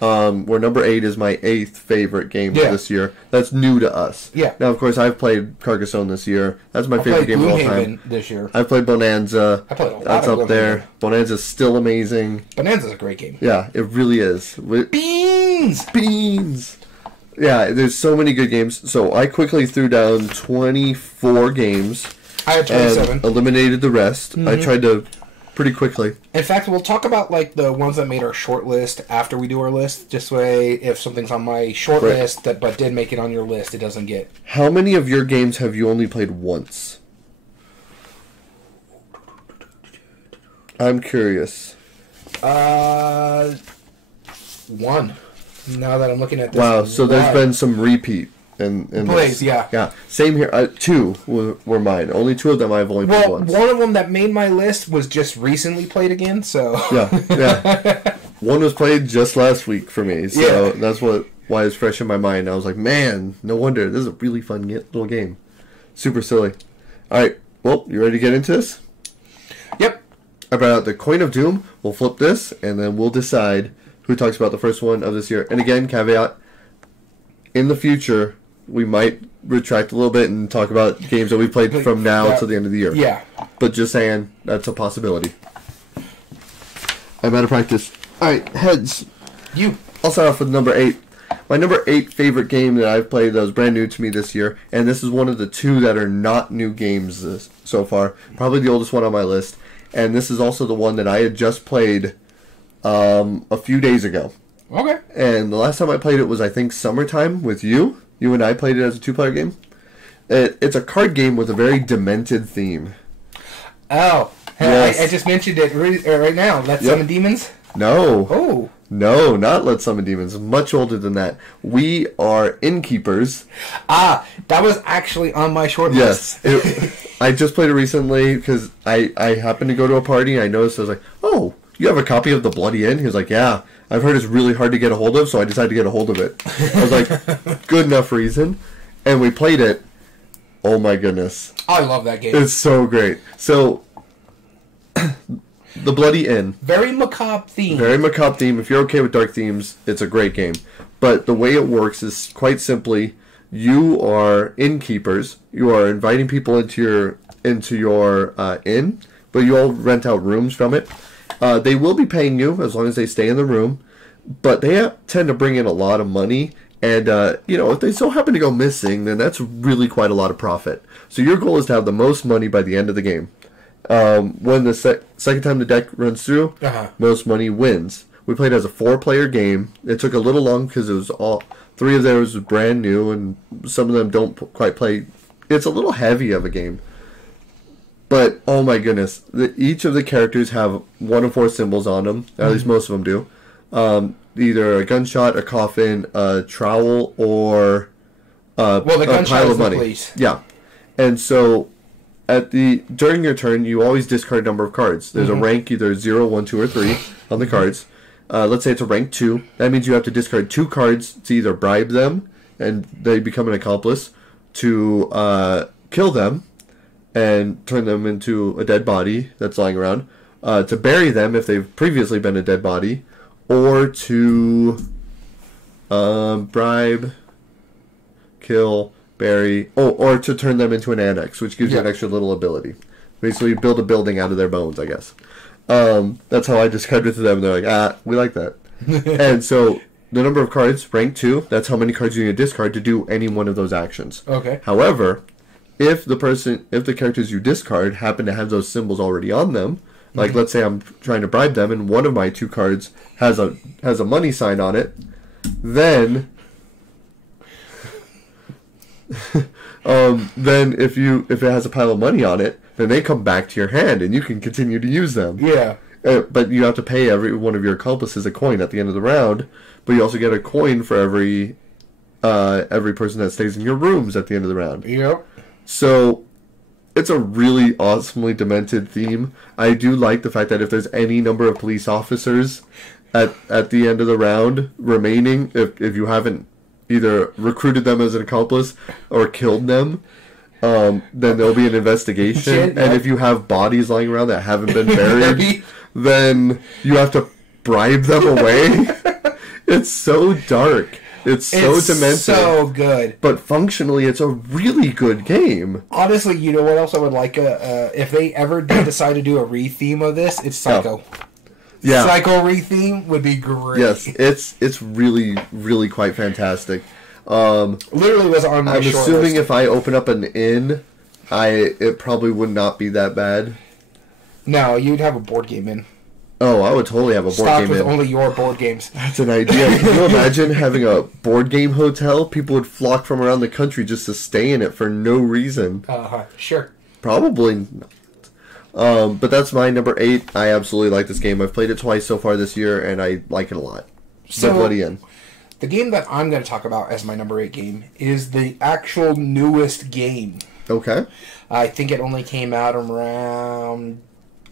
Where number 8 is my 8th favorite game this year. That's new to us. Yeah. Now, of course, I've played Carcassonne this year. That's my favorite game of all time. This year. I've played Bonanza. I played a lot That's of up there. Bonanza's still amazing. Bonanza's a great game. Yeah, it really is. Beans! Yeah, there's so many good games. So I quickly threw down 24 games. I had 27. And eliminated the rest. I tried to pretty quickly. In fact, we'll talk about like the ones that made our short list after we do our list. Just way if something's on my short list but did make it on your list, it doesn't get. How many of your games have you only played once? I'm curious. One. Now that I'm looking at this. Wow, so there's been some repeat in plays, this. yeah. Yeah, same here. 2 were mine. Only 2 of them I've only played once. One of them that made my list was just recently played again, so... Yeah. One was played just last week for me, so that's why it's fresh in my mind. I was like, man, no wonder. This is a really fun little game. Super silly. Alright, well, you ready to get into this? Yep. I brought out the Coin of Doom. We'll flip this, and then we'll decide who talks about the first one of this year. And again, caveat, in the future, we might retract a little bit and talk about games that we played from now to the end of the year. Yeah. But just saying, that's a possibility. I'm out of practice. Alright, heads. I'll start off with number 8. My number 8 favorite game that I've played that was brand new to me this year, and this is one of the 2 that are not new games so far. Probably the oldest one on my list. And this is also the one that I had just played a few days ago. Okay. And the last time I played it was, I think, summertime with you. You and I played it as a 2-player game. It's a card game with a very demented theme. Oh. Yes. I just mentioned it right now. Let's Summon Demons? No. Oh. No, not Let's Summon Demons. Much older than that. We are Innkeepers. Ah, that was actually on my short list. Yes. I just played it recently because I happened to go to a party and I noticed, I was like, oh, you have a copy of The Bloody End? He was like, yeah. I've heard it's really hard to get a hold of, so I decided to get a hold of it. I was like, good enough reason. And we played it. Oh my goodness. I love that game. It's so great. So, The Bloody Inn. Very macabre theme. Very macabre theme. If you're okay with dark themes, it's a great game. But the way it works is quite simply, you are innkeepers. You are inviting people into your inn, but you all rent out rooms from it. They will be paying you as long as they stay in the room, but they tend to bring in a lot of money. And, if they so happen to go missing, then that's really quite a lot of profit. So your goal is to have the most money by the end of the game. When the second time the deck runs through, most money wins. We played as a 4-player game. It took a little long because it was all 3 of those was brand new, and some of them don't quite play. It's a little heavy of a game. But, oh my goodness, each of the characters have 1 of 4 symbols on them. At least most of them do. Either a gunshot, a coffin, a trowel, or the gunshot pile is of money. The police. Yeah. And so, during your turn, you always discard a number of cards. There's a rank, either 0, 1, 2, or 3 on the cards. Let's say it's a rank 2. That means you have to discard 2 cards to either bribe them, and they become an accomplice, to kill them, and turn them into a dead body that's lying around, to bury them if they've previously been a dead body, or to bribe, kill, bury, or to turn them into an annex, which gives you an extra little ability. Basically, build a building out of their bones, I guess. That's how I described it to them. They're like, we like that. And so the number of cards, rank 2, that's how many cards you need to discard to do any one of those actions. Okay. However, if the characters you discard happen to have those symbols already on them, like let's say I'm trying to bribe them and one of my 2 cards has a money sign on it, then then if it has a pile of money on it, then they come back to your hand and you can continue to use them. Yeah. But you have to pay every one of your accomplices a coin at the end of the round. But you also get a coin for every person that stays in your rooms at the end of the round. Yep. So it's a really awesomely demented theme. I do like the fact that if there's any number of police officers at the end of the round remaining, if you haven't either recruited them as an accomplice or killed them, then there'll be an investigation. Shit, and if you have bodies lying around that haven't been buried, then you have to bribe them away. It's so dark. It's so demented. So good. But functionally, it's a really good game. Honestly, you know what else I would like? If they ever did decide to do a re-theme of this, it's Psycho. Yeah. Psycho re-theme would be great. Yes, it's really, really quite fantastic. Literally was on my I'm short assuming list. if I open up an inn, it probably would not be that bad. No, you'd have a board game in. Oh, I would totally have a board Stocked game with in. only your board games. That's an idea. Can you imagine having a board game hotel? People would flock from around the country just to stay in it for no reason. Sure. Probably not. But that's my number 8. I absolutely like this game. I've played it twice so far this year, and I like it a lot. So, The Bloody End. The game that I'm going to talk about as my number 8 game is the actual newest game. Okay. I think it only came out around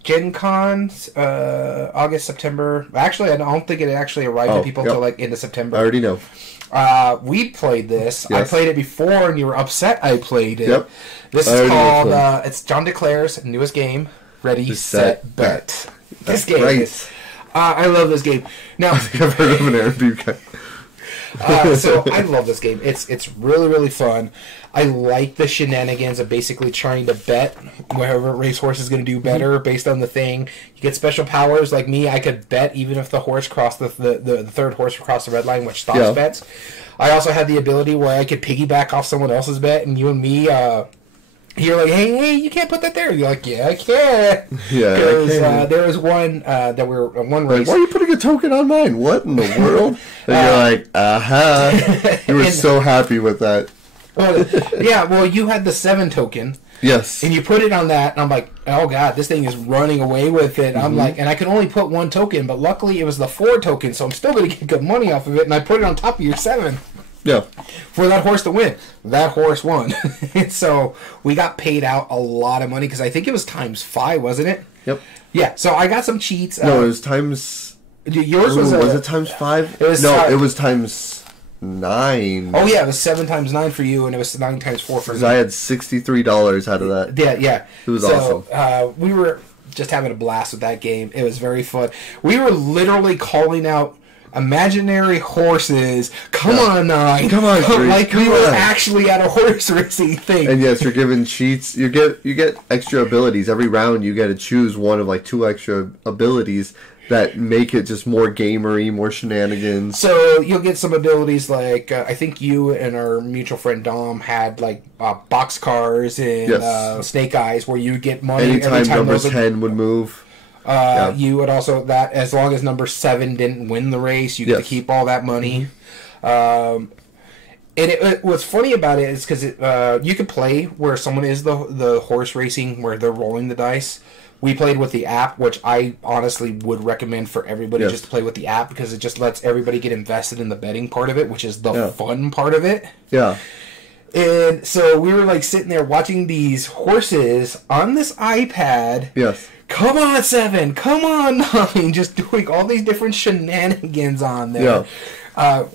Gen Con, August, September. Actually, I don't think it actually arrived to people until like into September. I already know. We played this. Yes. I played it before, and you were upset I played it. Yep. This is called, it's John DeClare's newest game, Ready, Set, Bet. This game is... I love this game. Now, I think I've heard of an Airbnb guy. So I love this game. It's really, really fun. I like the shenanigans of basically trying to bet wherever racehorse is going to do better based on the thing. You get special powers like me. I could bet even if the horse crossed the third horse crossed the red line, which stops bets. I also had the ability where I could piggyback off someone else's bet, and you and me, you're like, hey, you can't put that there. You're like, yeah, I can. Yeah, because there was one one race. Like, why are you putting a token on mine? What in the world? And you're like, aha. You were so happy with that. Well, you had the 7 token. Yes. And you put it on that, and I'm like, oh god, this thing is running away with it. I'm like, and I can only put 1 token, but luckily it was the 4 token, so I'm still going to get good money off of it, and I put it on top of your 7. Yeah. For that horse to win. That horse won. So we got paid out a lot of money, because I think it was times 5, wasn't it? Yep. Yeah, so I got some cheats. No, it was times... Yours was... was it times 5? It was it was times 9. Oh yeah, it was 7 times 9 for you, and it was 9 times 4 for me. Because I had $63 out of that. Yeah. It was awesome. We were just having a blast with that game. It was very fun. We were literally calling out imaginary horses. Come on, 9. Come on, like we were actually at a horse racing thing. And yes, you're given cheats. You get extra abilities every round. You get to choose one of like 2 extra abilities that make it just more gamery, more shenanigans. So you'll get some abilities like I think you and our mutual friend Dom had like box cars and snake eyes, where you get money anytime every time number 10 would move. You would also that as long as number 7 didn't win the race, you get to keep all that money. And what's funny about it is because you could play where someone is the horse racing, where they're rolling the dice. We played with the app, which I honestly would recommend for everybody just to play with the app, because it just lets everybody get invested in the betting part of it, which is the fun part of it. Yeah. And so we were like sitting there watching these horses on this iPad. Yes. Come on, 7. Come on, 9. Just doing all these different shenanigans on there. Yeah.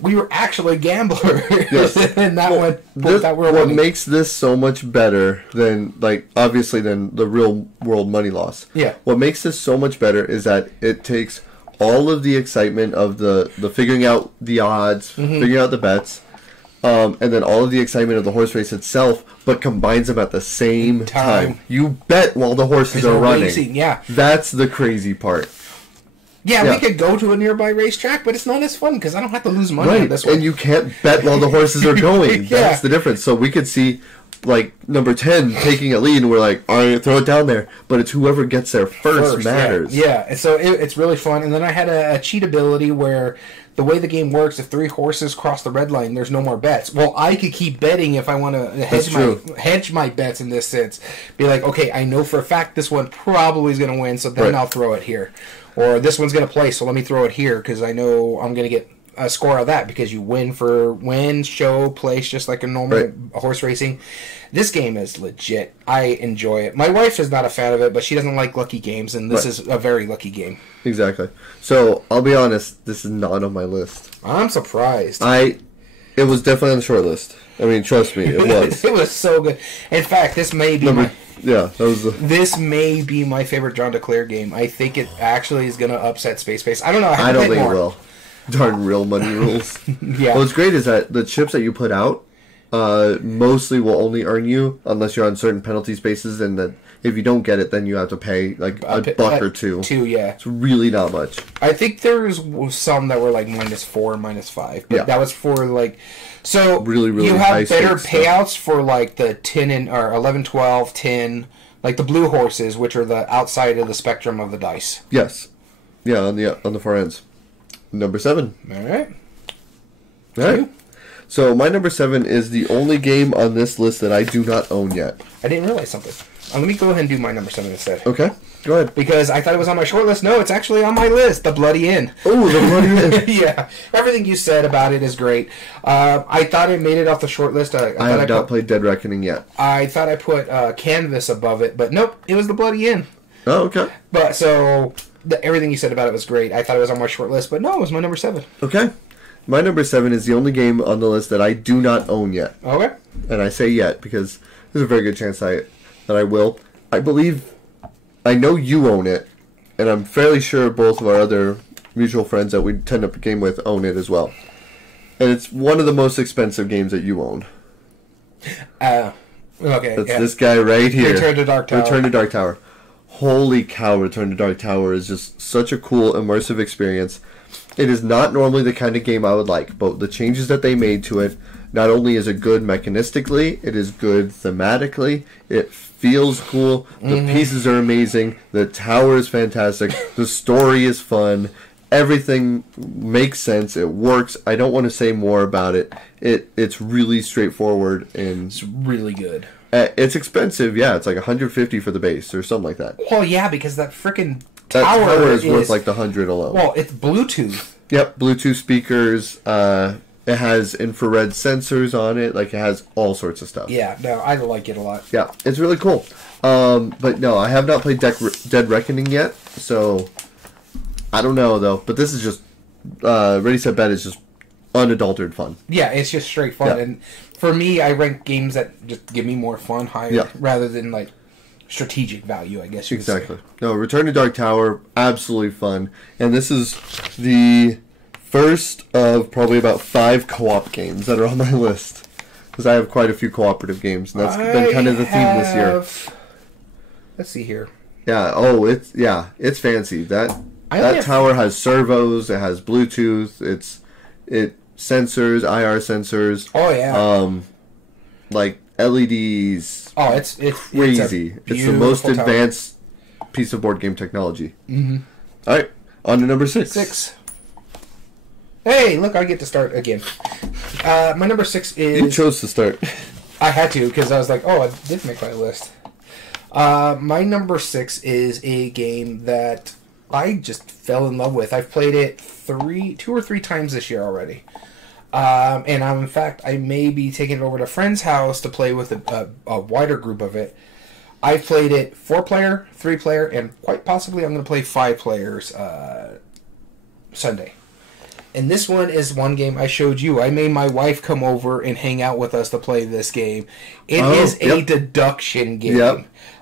We were actually gamblers. Yes. And what makes this so much better than, like, obviously than the real world money loss. Yeah. What makes this so much better is that it takes all of the excitement of the figuring out the odds, figuring out the bets, and then all of the excitement of the horse race itself, but combines them at the same time. You bet while the horses are running. Racing, yeah. That's the crazy part. Yeah, we could go to a nearby racetrack, but it's not as fun because I don't have to lose money on this one. And you can't bet while the horses are going. Yeah. That's the difference. So we could see, like, number 10 taking a lead, and we're like, all right, throw it down there. But it's whoever gets there first matters. Yeah. And so it's really fun. And then I had a cheat ability where the way the game works, if 3 horses cross the red line, there's no more bets. Well, I could keep betting if I want to hedge my bets in this sense. Be like, okay, I know for a fact this one probably is going to win, so then I'll throw it here. Or this one's going to play, so let me throw it here because I know I'm going to get a score of that because you win for win, show, place, just like a normal horse racing. This game is legit. I enjoy it. My wife is not a fan of it, but she doesn't like lucky games, and this is a very lucky game. Exactly. So, I'll be honest, this is not on my list. I'm surprised. It was definitely on the short list. I mean, trust me, it was. It was so good. In fact, this may be this may be my favorite John DeClaire game. I think it actually is going to upset Space Base. I don't know. I don't think it will. Darn real money rules. Yeah. What's great is that the chips that you put out mostly will only earn you unless you're on certain penalty spaces, and that if you don't get it, then you have to pay like a buck or two. It's really not much. I think there's some that were like -4, -5, but that was for like. So really you have better payouts for like the 10 or 11, 12, 10, like the blue horses, which are the outside of the spectrum of the dice. Yes, yeah, on the far ends. Number 7. All right. So my number 7 is the only game on this list that I do not own yet. I didn't realize something. Let me go ahead and do my number 7 instead. Okay, go ahead. Because I thought it was on my short list. No, it's actually on my list. The Bloody Inn. Oh, The Bloody Inn. Yeah, everything you said about it is great. I thought it made it off the short list. I have not played Dead Reckoning yet. I thought I put Canvas above it, but nope, it was The Bloody Inn. Oh, okay. But so everything you said about it was great. I thought it was on my short list, but no, it was my number 7. Okay. My number 7 is the only game on the list that I do not own yet. Okay. And I say yet because there's a very good chance that I will. I know you own it, and I'm fairly sure both of our other mutual friends that we tend to game with own it as well. And it's one of the most expensive games that you own. Okay. That's this guy right here. Return to Dark Tower. Return to Dark Tower. Holy cow, Return to Dark Tower is just such a cool, immersive experience. It is not normally the kind of game I would like, but the changes that they made to it, not only is it good mechanistically, it is good thematically, it feels cool, the pieces are amazing, the tower is fantastic, the story is fun, everything makes sense, it works. I don't want to say more about it. It's really straightforward, and it's really good. It's expensive, yeah, it's like $150 for the base, or something like that. Well, yeah, because that freaking that tower is worth like the $100 alone. Well, it's Bluetooth. Yep, Bluetooth speakers. It has infrared sensors on it. Like, it has all sorts of stuff. Yeah, no, I like it a lot. Yeah, it's really cool. But no, I have not played Dead Reckoning yet, so I don't know though. But this is just Ready Set Bet is just unadulterated fun. Yeah, it's just straight fun, and for me, I rank games that just give me more fun higher rather than like strategic value, I guess you could say. No, Return to Dark Tower, absolutely fun. And this is the first of probably about 5 co-op games that are on my list. Because I have quite a few cooperative games, and that's been kind of the theme this year. Let's see here. Yeah, it's fancy. That tower has servos, it has Bluetooth, it sensors, IR sensors. Oh yeah. Like LEDs. Oh, it's crazy. It's the most advanced piece of board game technology. Mm-hmm. All right, on to number 6. 6. Hey, look, I get to start again. My number 6 is... You chose to start. I had to, because I was like, oh, I did make my list. My number 6 is a game that I just fell in love with. I've played it 2 or 3 times this year already. And in fact, I may be taking it over to a friend's house to play with a wider group of it. I've played it 4-player, 3-player, and quite possibly I'm going to play 5 players Sunday. And this one is one game I showed you. I made my wife come over and hang out with us to play this game. It is a deduction game.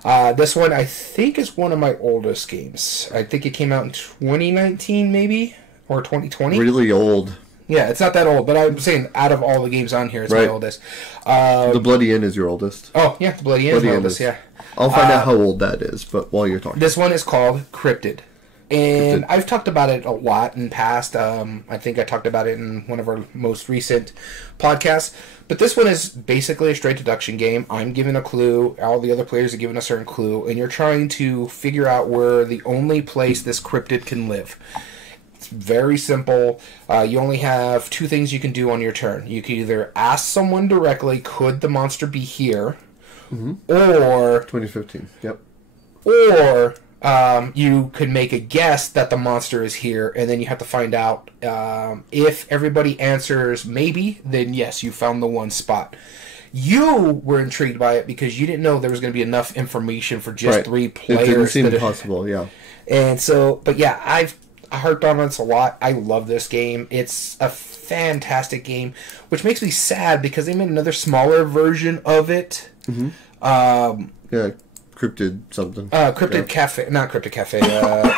Yep. This one, I think, is one of my oldest games. I think it came out in 2019, maybe? Or 2020? Really old. Yeah, it's not that old, but I'm saying out of all the games on here, it's my oldest. The Bloody End is your oldest. Oh, yeah, the Bloody End is my oldest, yeah. I'll find out how old that is, but while you're talking. This one is called Cryptid. And I've talked about it a lot in past. I think I talked about it in one of our most recent podcasts. But this one is basically a straight deduction game. I'm given a clue. All the other players are given a certain clue. And you're trying to figure out where the only place this cryptid can live. It's very simple. You only have 2 things you can do on your turn. You can either ask someone directly, could the monster be here? Or... 2015, yep. Or... you could make a guess that the monster is here, and then you have to find out if everybody answers maybe, then yes, you found the one spot. You were intrigued by it because you didn't know there was going to be enough information for just 3 players. It didn't seem possible, yeah. And so, but yeah, I've harped on this a lot. I love this game. It's a fantastic game, which makes me sad because they made another smaller version of it. Yeah. Cryptid something. Cryptid Cafe, not Cryptid Cafe.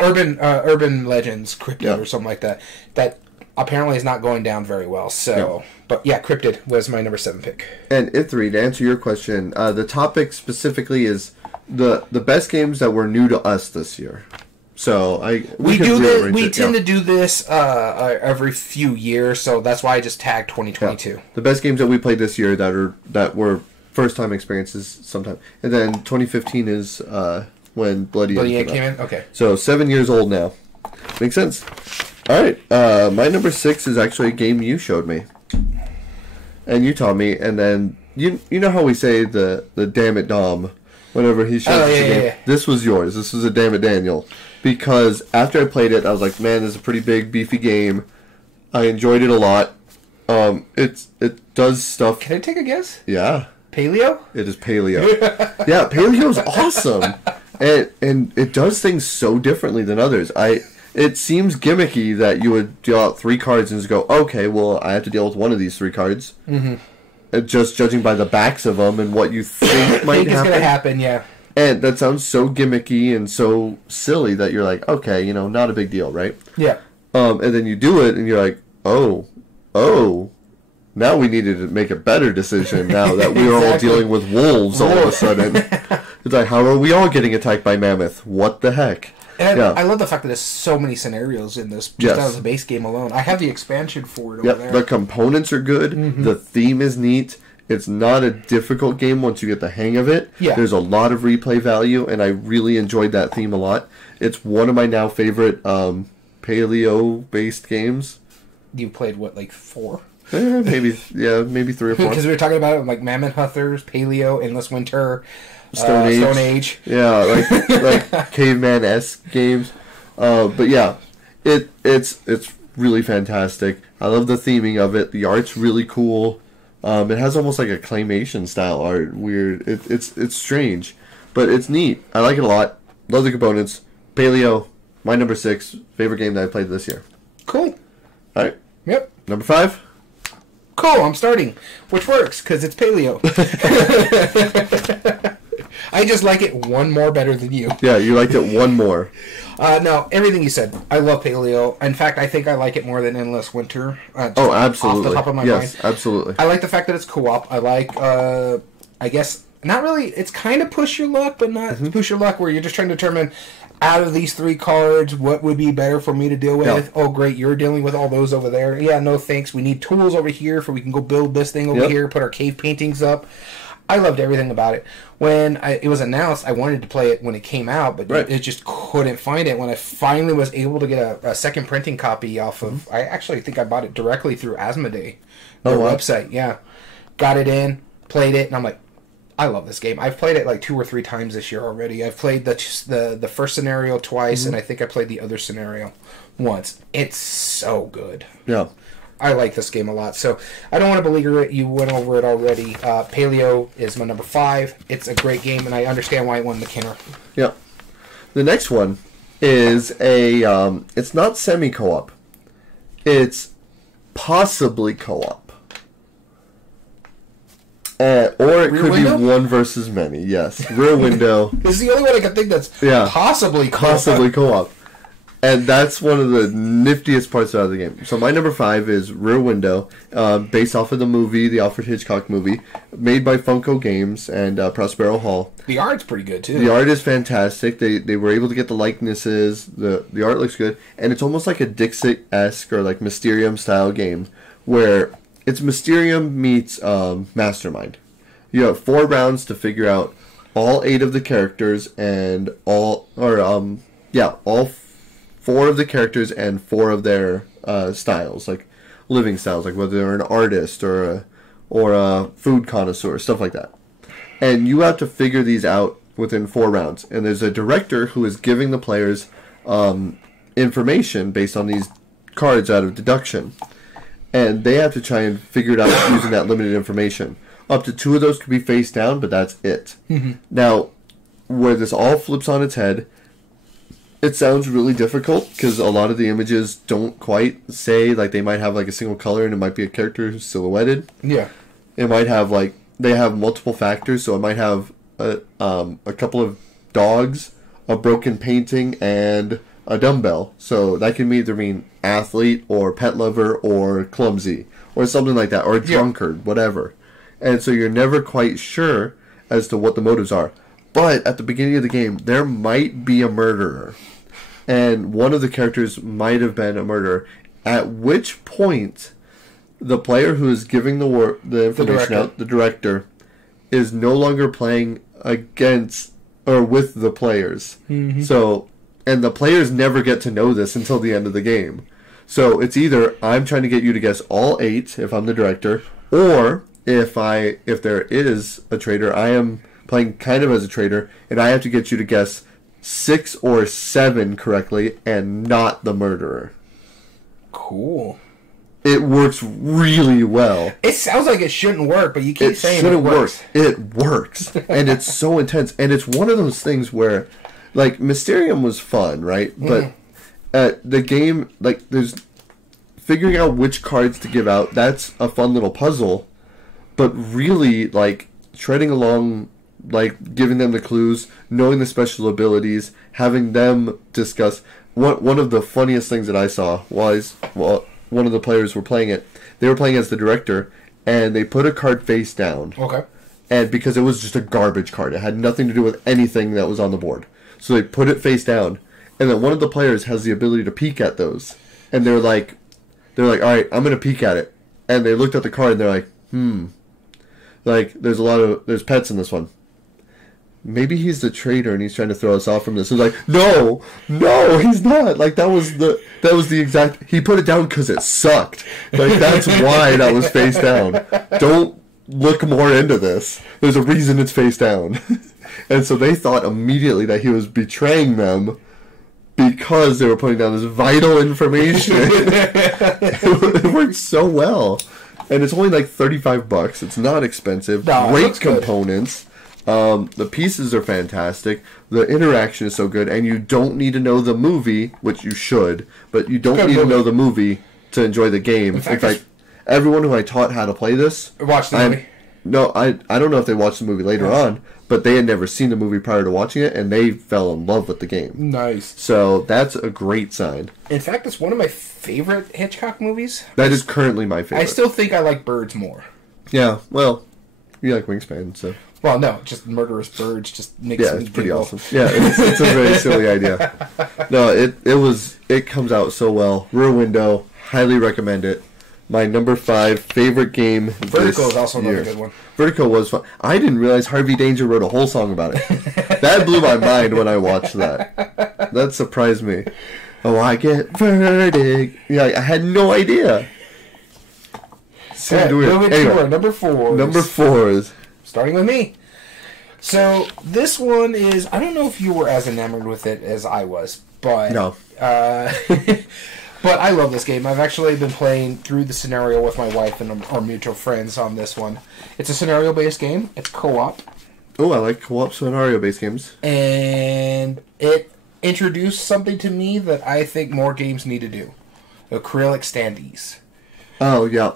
Urban Legends Cryptid or something like that. That apparently is not going down very well. So, but yeah, Cryptid was my number 7 pick. And Ithri, to answer your question, the topic specifically is the best games that were new to us this year. So we tend to do this every few years. So that's why I just tagged 2022. Yeah. The best games that we played this year that were first-time experiences sometime. And then 2015 is when Bloody End came in? Okay. So 7 years old now. Makes sense. All right. My number 6 is actually a game you showed me. And you taught me. And then, you know how we say the damn it Dom whenever he shows us a game? Yeah. This was yours. This was a damn it Daniel. Because after I played it, I was like, man, this is a pretty big, beefy game. I enjoyed it a lot. It does stuff. Can I take a guess? Yeah. Paleo? It is paleo. Yeah, paleo's awesome. And it does things so differently than others. It seems gimmicky that you would deal out 3 cards and just go, okay, well, I have to deal with one of these 3 cards. Just judging by the backs of them and what you think might happen. It's going to happen, yeah. And that sounds so gimmicky and so silly that you're like, okay, not a big deal, right? Yeah. And then you do it and you're like, oh. Now we needed to make a better decision now that we are all dealing with wolves all of a sudden. It's like, how are we all getting attacked by mammoth? What the heck? And I love the fact that there's so many scenarios in this, just out of the base game alone. I have the expansion for it over there. The components are good. The theme is neat. It's not a difficult game once you get the hang of it. Yeah. There's a lot of replay value, and I really enjoyed that theme a lot. It's one of my now favorite paleo-based games. You played, what, like 4? Maybe 3 or 4. Because we were talking about it like Mammoth Hunters, Paleo, Endless Winter, Stone Age. Yeah, like caveman-esque games. But yeah, it's really fantastic. I love the theming of it. The art's really cool. It has almost like a claymation style art. Weird. It's strange, but it's neat. I like it a lot. Love the components. Paleo, my number 6 favorite game that I played this year. Cool. All right. Yep. Number 5. Cool, I'm starting, which works, because it's paleo. I just like it one more better than you. Yeah, you liked it one more. No, everything you said. I love paleo. In fact, I think I like it more than Endless Winter. Absolutely. Off the top of my mind. Yes, absolutely. I like the fact that it's co-op. I like, I guess, not really, it's kind of push your luck, but not push your luck, where you're just trying to determine, out of these 3 cards, what would be better for me to deal with? Yeah. Oh, great, you're dealing with all those over there. Yeah, no thanks. We need tools over here we can go build this thing over here, put our cave paintings up. I loved everything about it. When it was announced, I wanted to play it when it came out, but it just couldn't find it. When I finally was able to get a second printing copy off of... I actually think I bought it directly through Asmodee, their website. Yeah. Got it in, played it, and I'm like, I love this game. I've played it like 2 or 3 times this year already. I've played the first scenario twice, and I think I played the other scenario once. It's so good. Yeah. I like this game a lot. So I don't want to beleaguer it. You went over it already. Paleo is my number 5. It's a great game, and I understand why it won the Kenner. Yeah. The next one is it's not semi-co-op. It's possibly co-op. Or it could be one versus many, yes. Rear Window. This is the only one I can think that's possibly co-op. Possibly co-op. And that's one of the niftiest parts out of the game. So my number 5 is Rear Window, based off of the movie, the Alfred Hitchcock movie, made by Funko Games and Prospero Hall. The art's pretty good, too. The art is fantastic. They were able to get the likenesses. The art looks good. And it's almost like a Dixit-esque or like Mysterium-style game where it's Mysterium meets Mastermind. You have 4 rounds to figure out all 8 of the characters and all 4 of the characters and 4 of their styles, like living styles, like whether they're an artist or a food connoisseur, stuff like that. And you have to figure these out within 4 rounds. And there's a director who is giving the players information based on these cards out of deduction. And they have to try and figure it out using that limited information. Up to 2 of those could be face down, but that's it. Mm-hmm. Now, where this all flips on its head, it sounds really difficult because a lot of the images don't quite say, like, they might have like a single color and it might be a character who's silhouetted. Yeah. It might have like, they have multiple factors, so it might have a couple of dogs, a broken painting, and a dumbbell. So that can either mean athlete or pet lover or clumsy or something like that, or drunkard, whatever. And so you're never quite sure as to what the motives are. But at the beginning of the game, there might be a murderer. And one of the characters might have been a murderer. At which point, the player who is giving the information out, the director, is no longer playing against or with the players. Mm-hmm. So, and the players never get to know this until the end of the game. So it's either I'm trying to get you to guess all 8 if I'm the director, or if there is a traitor, I am playing kind of as a traitor, and I have to get you to guess 6 or 7 correctly and not the murderer. Cool. It works really well. It sounds like it shouldn't work, but you keep saying it works. It works. And it's so intense. And it's one of those things where, like, Mysterium was fun, right? But the game, like, there's figuring out which cards to give out, that's a fun little puzzle. But really, like, treading along, like, giving them the clues, knowing the special abilities, having them discuss. One of the funniest things that I saw was, one of the players were playing it. They were playing as the director, and they put a card face down. Okay. And because it was just a garbage card. It had nothing to do with anything that was on the board. So they put it face down. And then one of the players has the ability to peek at those. And they're like, all right, I'm going to peek at it. And they looked at the card, and they're like, like, there's pets in this one. Maybe he's the traitor and he's trying to throw us off from this. It's like, no, he's not. Like, that was the exact, he put it down because it sucked. Like, that's why that was face down. Don't look more into this. There's a reason it's face down. And so they thought immediately that he was betraying them because they were putting down this vital information. It worked so well. And it's only like $35. It's not expensive. No, great components. The pieces are fantastic. The interaction is so good, and you don't need to know the movie, which you should, but you don't need to know the movie to enjoy the game. In fact, everyone who I taught how to play this watched the movie. No, I don't know if they watched the movie later on, but they had never seen the movie prior to watching it, and they fell in love with the game. Nice. So that's a great sign. In fact, it's one of my favorite Hitchcock movies. That is currently my favorite. I still think I like Birds more. Yeah, well, you like Wingspan, so... Well, no, just murderous birds just makes me it's pretty awesome. Yeah, it's a very silly idea. No, it comes out so well. Rear Window, highly recommend it. My number 5 favorite game. Vertigo is also another good one. Vertigo was fun. I didn't realize Harvey Danger wrote a whole song about it. That blew my mind when I watched that. That surprised me. Oh, I get vertigo. Yeah, I had no idea. Anyway, number 4. Number 4 is... Starting with me. So, this one is... I don't know if you were as enamored with it as I was, but... No. But I love this game. I've actually been playing through the scenario with my wife and our mutual friends on this one. It's a scenario-based game. It's co-op. Oh, I like co-op scenario-based games. And it introduced something to me that I think more games need to do. Acrylic standees. Oh, yeah.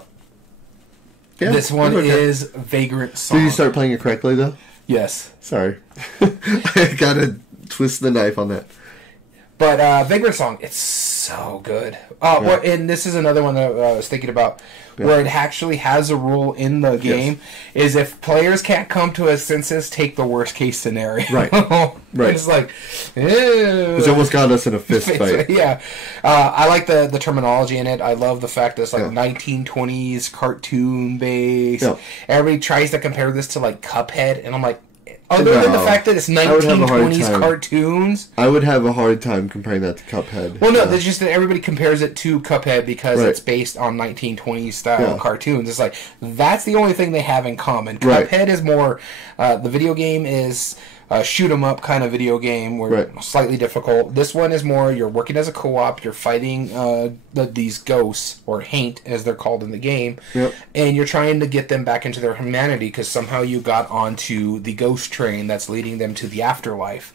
This one is Vagrant Song. Did you start playing it correctly, though? Yes. Sorry. I gotta twist the knife on that. But Vagrant Song, it's so good. And this is another one that I was thinking about, where it actually has a rule in the game, is if players can't come to a senses, take the worst case scenario. Right. Right. It's like, it's almost got us in a fist fight. Yeah. I like the terminology in it. I love the fact that it's like 1920s cartoon based. Yeah. Everybody tries to compare this to like Cuphead, and I'm like, other than the fact that it's 1920s cartoons, I would have a hard time comparing that to Cuphead. Well, no, it's just that everybody compares it to Cuphead because it's based on 1920s style cartoons. It's like, that's the only thing they have in common. Cuphead is more, the video game is a shoot 'em up kind of video game, where slightly difficult. This one is more, you're working as a co-op, you're fighting these ghosts, or haint as they're called in the game, and you're trying to get them back into their humanity because somehow you got onto the ghost train that's leading them to the afterlife.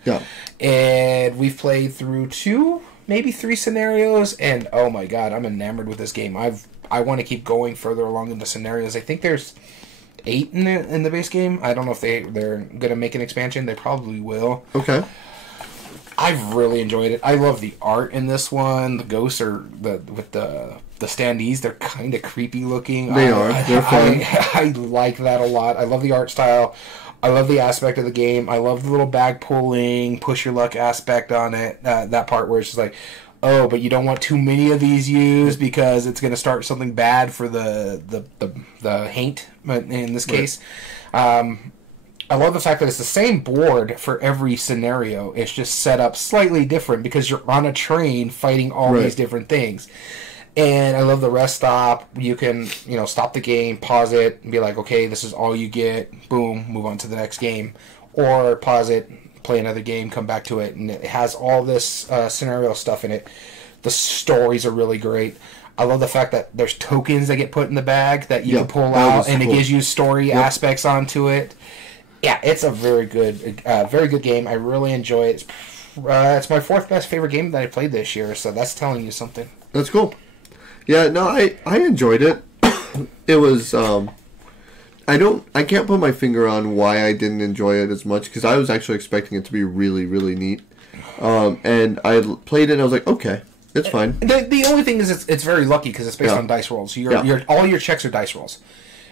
And we've played through 2, maybe 3 scenarios, and oh my god, I'm enamored with this game. I want to keep going further along in the scenarios. I think there's 8 in the base game. I don't know if they're going to make an expansion. They probably will. Okay. I've really enjoyed it. I love the art in this one. The ghosts are with the standees. They're kind of creepy looking. They are. They're fun. I like that a lot. I love the art style. I love the aspect of the game. I love the little bag pulling, push your luck aspect on it. That part where it's just like, oh, but you don't want too many of these used because it's going to start something bad for the haint in this case. I love the fact that it's the same board for every scenario. It's just set up slightly different because you're on a train fighting all these different things. And I love the rest stop. You can, stop the game, pause it, and be like, okay, this is all you get. Boom, move on to the next game. Or pause it, play another game, come back to it, and it has all this scenario stuff in it. The stories are really great. I love the fact that there's tokens that get put in the bag that you can pull out, and it gives you story aspects onto it. Yeah, it's a very good game. I really enjoy it. It's my 4th best favorite game that I played this year, so that's telling you something. That's cool. Yeah, no, I enjoyed it. It was I can't put my finger on why I didn't enjoy it as much, because I was actually expecting it to be really, really neat. And I played it and I was like, okay, it's fine. The only thing is it's very lucky because it's based on dice rolls. All your checks are dice rolls.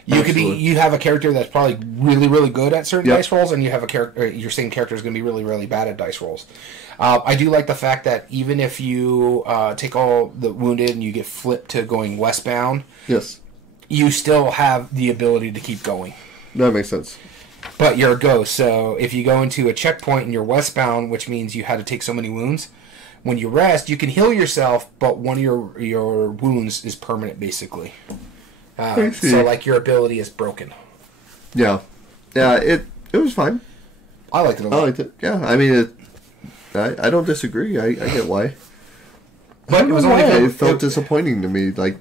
You have a character that's probably really, really good at certain dice rolls, and you have a character. Your same character is going to be really, really bad at dice rolls. I do like the fact that even if you take all the wounded and you get flipped to going westbound, you still have the ability to keep going. That makes sense. But you're a ghost, so if you go into a checkpoint and you're westbound, which means you had to take so many wounds, when you rest, you can heal yourself, but one of your wounds is permanent, basically. So, like, your ability is broken. Yeah. Yeah, it was fine. I liked it a lot. I liked it. Yeah, I mean, I don't disagree. I get why. But it felt disappointing to me, like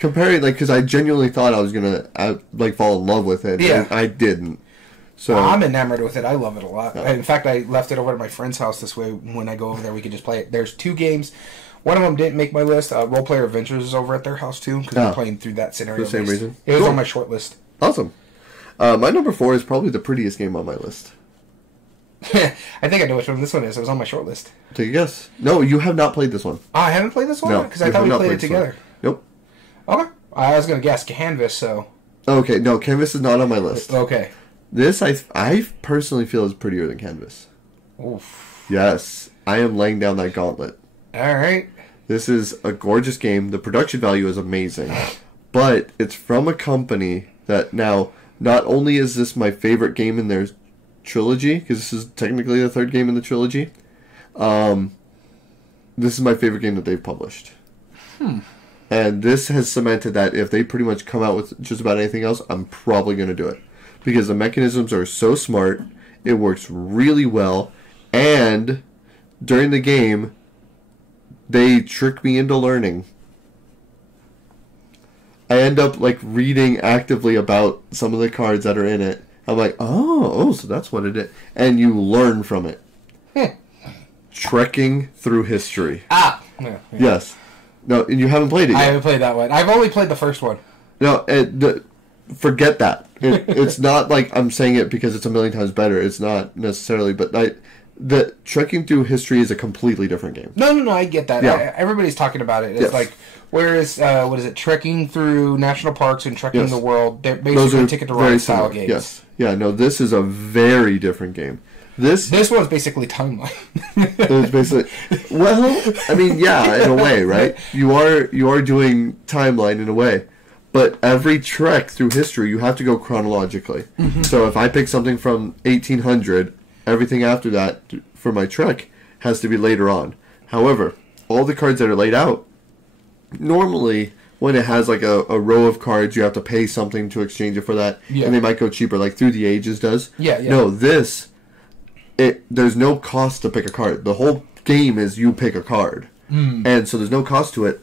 comparing, like, because I genuinely thought I was gonna fall in love with it, and I didn't. So I'm enamored with it. I love it a lot. In fact, I left it over at my friend's house. This way, when I go over there, we can just play it. There's 2 games. One of them didn't make my list. Role Player Adventures is over at their house too, because we're playing through that scenario. For the same reason. It was on my short list. Awesome. My number 4 is probably the prettiest game on my list. I think I know which one this one is. It was on my short list. Take a guess. No, you have not played this one. I haven't played this one? No, because I thought we played it together. Nope. Okay. I was going to guess Canvas, so... Okay, no, Canvas is not on my list. Okay. This, I personally feel is prettier than Canvas. Oof. Yes. I am laying down that gauntlet. Alright. This is a gorgeous game. The production value is amazing. But it's from a company that now, not only is this my favorite game in their trilogy, because this is technically the 3rd game in the trilogy, this is my favorite game that they've published. And this has cemented that if they pretty much come out with just about anything else, I'm probably going to do it. Because the mechanisms are so smart, it works really well, and during the game, they trick me into learning. I end up reading actively about some of the cards that are in it. I'm like, oh, so that's what it is. And you learn from it. Trekking through history. Ah! Yeah. Yes. No, and you haven't played it yet. I haven't played that one. I've only played the first one. No, forget that. It's not like I'm saying it because it's a million times better. It's not necessarily, but the trekking through history is a completely different game. No, I get that. Yeah. Everybody's talking about it. It's Yes. like, whereas, what is it, trekking through national parks and trekking Yes. the world, they're Those basically are Ticket to very Ride style similar. games. Yes. Yeah, no, this is a very different game. This one's basically timeline. is basically, well, I mean, yeah, in a way, right? You are doing timeline in a way. But every trek through history, you have to go chronologically. Mm-hmm. So if I pick something from 1800, everything after that for my trek has to be later on. However, all the cards that are laid out, normally when it has like a row of cards, you have to pay something to exchange it for that. Yeah. And they might go cheaper, like Through the Ages does. Yeah. No, there's no cost to pick a card. The whole game is you pick a card. And so there's no cost to it.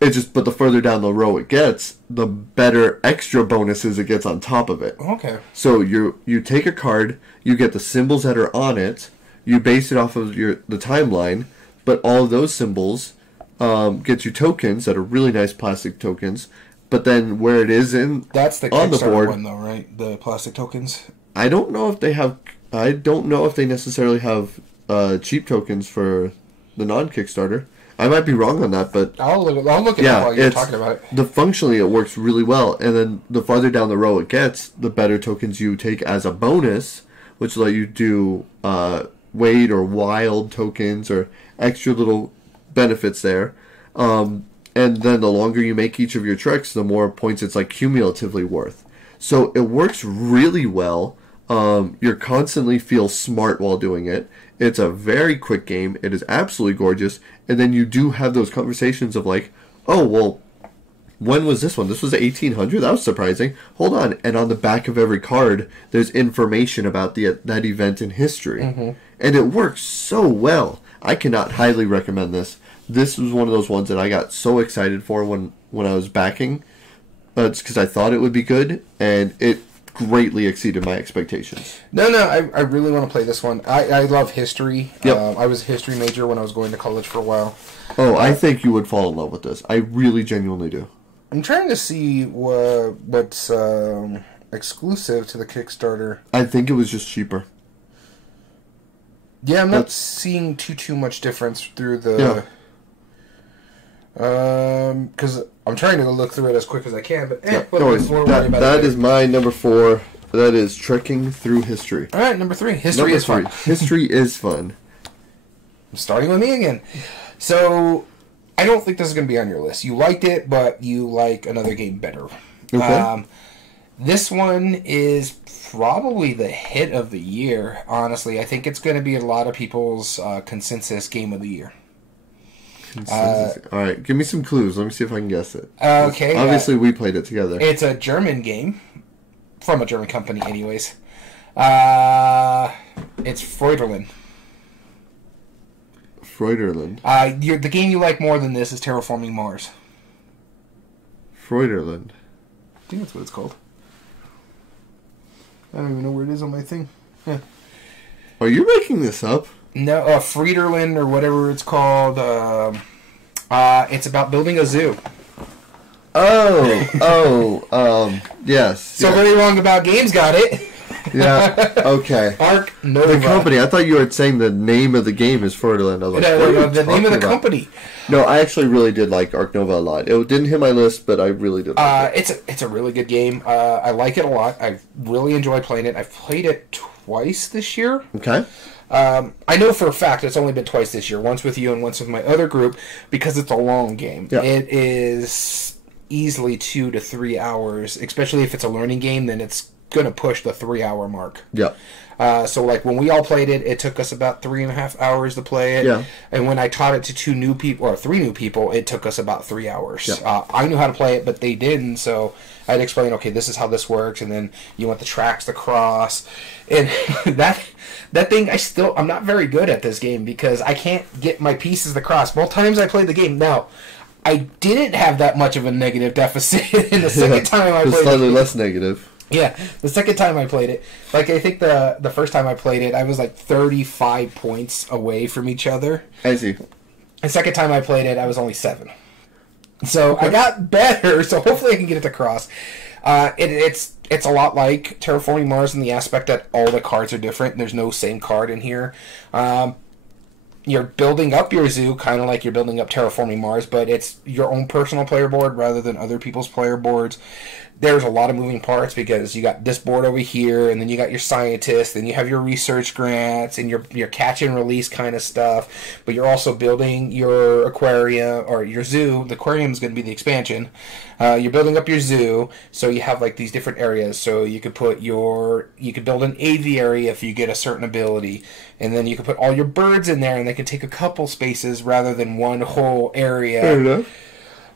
It's just, but the further down the row it gets, the better extra bonuses it gets on top of it. Okay. So you take a card, you get the symbols that are on it, you base it off of the timeline, but all of those symbols get you tokens that are really nice plastic tokens. But then where it is that's the on the board one though, right? The plastic tokens. I don't know if they have. I don't know if they necessarily have cheap tokens for the non-Kickstarter. I might be wrong on that, but I'll look at it while you're talking about it. Functionally, it works really well, and then the farther down the row it gets, the better tokens you take as a bonus, which let you do wait or wild tokens or extra little benefits there. And then the longer you make each of your treks, the more points it's like cumulatively worth. So it works really well. You constantly feel smart while doing it. It's a very quick game. It is absolutely gorgeous. And then you do have those conversations of like, oh, well, when was this one? This was 1800? That was surprising. Hold on. And on the back of every card, there's information about that event in history. Mm-hmm. And it works so well. I cannot highly recommend this. This was one of those ones that I got so excited for when I was backing. It's because I thought it would be good, and it greatly exceeded my expectations. No, I really want to play this one. I love history. Yep. I was a history major when I was going to college for a while. Oh, I think you would fall in love with this. I really genuinely do. I'm trying to see what's exclusive to the Kickstarter. I think it was just cheaper. Yeah, I'm not seeing too much difference through the... Because I'm trying to look through it as quick as I can, but that is my number 4. That is Trekking Through History. All right, number 3. History is fun. History is fun. Starting with me again. So, I don't think this is going to be on your list. You liked it, but you like another game better. Okay. This one is probably the hit of the year, honestly. I think it's going to be a lot of people's consensus game of the year. All right, give me some clues. Let me see if I can guess it. Okay. Obviously, we played it together. It's a German game. From a German company, anyways. It's Freuderland. Freuderland. The game you like more than this is Terraforming Mars. Freuderland. I think that's what it's called. I don't even know where it is on my thing. Yeah. Are you making this up? No, Freuderland or whatever it's called. It's about building a zoo. Yes. So very wrong about games, got it. Yeah, okay. Ark Nova. The company. I thought you were saying the name of the game is Freuderland. I was like, no, the name of the company. No, I actually really did like Ark Nova a lot. It didn't hit my list, but I really did like it. It's a really good game. I like it a lot. I really enjoy playing it. I've played it twice this year. Okay. I know for a fact it's only been twice this year. Once with you and once with my other group, because it's a long game. Yeah. It is easily 2 to 3 hours, especially if it's a learning game, then it's going to push the 3-hour mark. Yeah. So, like, when we all played it, it took us about 3.5 hours to play it. Yeah. And when I taught it to 2 new people, or 3 new people, it took us about 3 hours. Yeah. I knew how to play it, but they didn't, so I'd explain, okay, this is how this works, and then you want the tracks to cross. And that thing, I'm not very good at this game, because I can't get my pieces to cross. Both times I played the game. Now, I didn't have that much of a negative deficit in the second time I played it. Slightly less negative. Yeah, the second time I played it, like I think the first time I played it, I was like 35 points away from each other. I see. The second time I played it, I was only 7. So okay. I got better, so hopefully I can get it to cross. It's a lot like Terraforming Mars in the aspect that all the cards are different. There's no same card in here. You're building up your zoo kind of like you're building up Terraforming Mars, but it's your own personal player board rather than other people's player boards. There's a lot of moving parts because you got this board over here, and then you got your scientists, and you have your research grants, and your catch and release kind of stuff. But you're also building your aquarium, or your zoo. The aquarium is going to be the expansion. You're building up your zoo, so you have like these different areas. So you could build an aviary if you get a certain ability, and then you could put all your birds in there, and they can take a couple spaces rather than one whole area. Fair enough.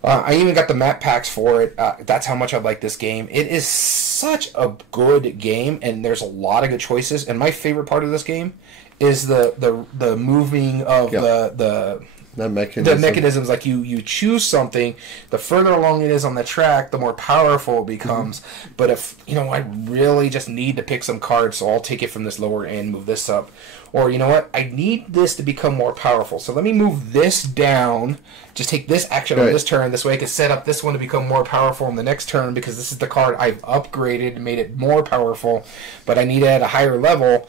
I even got the map packs for it. That's how much I like this game. It is such a good game, and there's a lot of good choices. And my favorite part of this game is the moving of the mechanisms. Like you choose something, the further along it is on the track, the more powerful it becomes. Mm-hmm. But if I really just need to pick some cards, so I'll take it from this lower end, move this up. Or, you know what, I need this to become more powerful. So let me move this down, just take this action on this turn. This way I can set up this one to become more powerful in the next turn because this is the card I've upgraded and made it more powerful, but I need it at a higher level.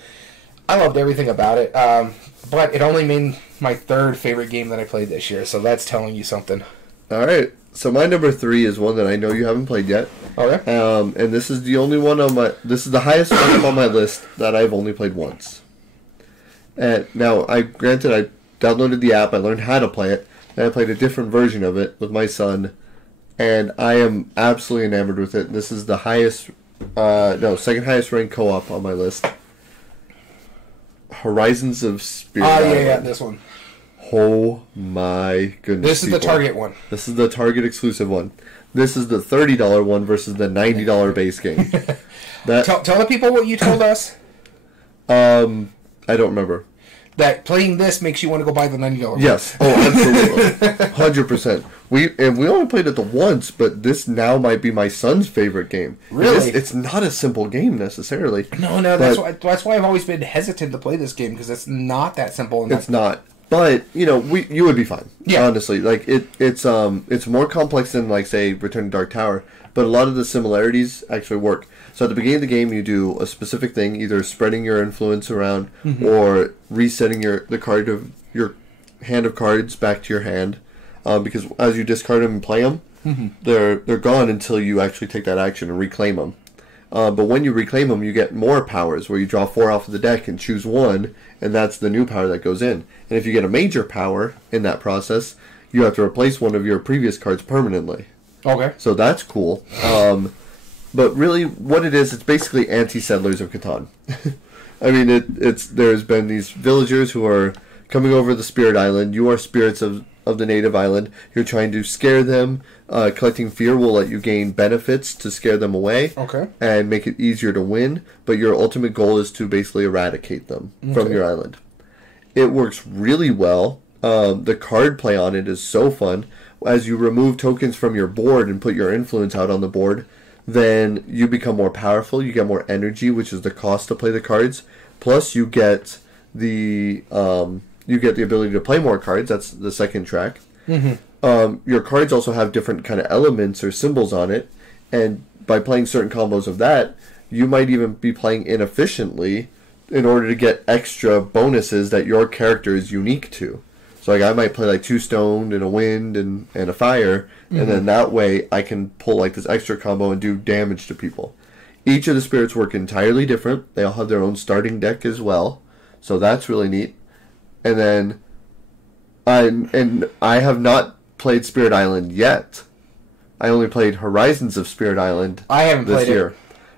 I loved everything about it, but it only made my third favorite game that I played this year, so that's telling you something. All right. So my number 3 is one that I know you haven't played yet. Okay. And this is the only one this is the highest one on my list that I've only played once. And now, I downloaded the app, I learned how to play it, and I played a different version of it with my son, and I am absolutely enamored with it. This is the second highest ranked co-op on my list. Horizons of Spirit Island. Yeah, this one. Oh my goodness. This is the Target one. This is the Target exclusive one. This is the $30 one versus the $90 base game. Tell the people what you told us. I don't remember. That playing this makes you want to go buy the $90 one. Yes. Oh, absolutely. 100%. We only played it the once, but this now might be my son's favorite game. Really? It's not a simple game necessarily. No, that's why I've always been hesitant to play this game, because it's not that simple. It's not. But, you would be fine. Yeah. Honestly. Like, it's more complex than, like, say, Return to Dark Tower, but a lot of the similarities actually work. So at the beginning of the game, you do a specific thing, either spreading your influence around or resetting your hand of cards back to your hand. Because as you discard them and play them, they're gone until you actually take that action and reclaim them. But when you reclaim them, you get more powers, where you draw 4 off of the deck and choose one, and that's the new power that goes in. And if you get a major power in that process, you have to replace one of your previous cards permanently. Okay. So that's cool. But really, what it is, it's basically anti-Settlers of Catan. I mean, there's been these villagers who are coming over the Spirit Island. You are spirits of the native island. You're trying to scare them. Collecting fear will let you gain benefits to scare them away. Okay. And make it easier to win. But your ultimate goal is to basically eradicate them from your island. It works really well. The card play on it is so fun. As you remove tokens from your board and put your influence out on the board, then you become more powerful. You get more energy, which is the cost to play the cards. Plus, you get the ability to play more cards. That's the second track. Your cards also have different kind of elements or symbols on it, and by playing certain combos of that, you might even be playing inefficiently in order to get extra bonuses that your character is unique to. So like I might play like 2 stone and a wind and a fire, and then that way I can pull like this extra combo and do damage to people. Each of the spirits work entirely different. They all have their own starting deck as well, so that's really neat. And then I have not played Spirit Island yet. I only played Horizons of Spirit Island. I haven't this played year. it.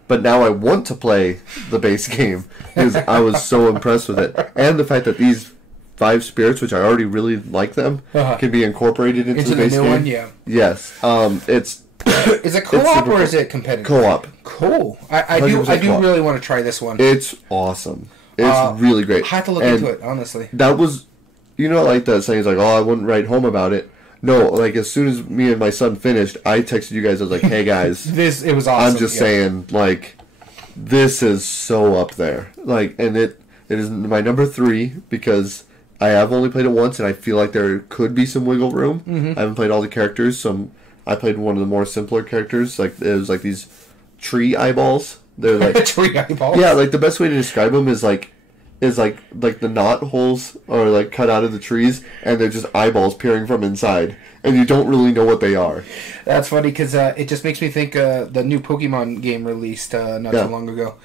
But now I want to play the base game because I was so impressed with it, and the fact that these 5 spirits, which I already really like them, can be incorporated into the base new game. One, yeah. Yes, it's. Is it co-op or is it competitive? Co-op. Cool. I do co-op. really want to try this one. It's awesome. It's really great. I have to look into it, honestly. That was, like that saying, it's like, oh, I wouldn't write home about it. No, like as soon as me and my son finished, I texted you guys. I was like, hey guys, it was awesome. I'm just saying, like, this is so up there. Like, and it is my number 3 because I have only played it once, and I feel like there could be some wiggle room. I haven't played all the characters, so I played one of the more simpler characters. Like it was like these tree eyeballs. They're like tree eyeballs. Yeah, like the best way to describe them is like the knot holes are like cut out of the trees, and they're just eyeballs peering from inside, and you don't really know what they are. That's funny because it just makes me think the new Pokemon game released not too long ago.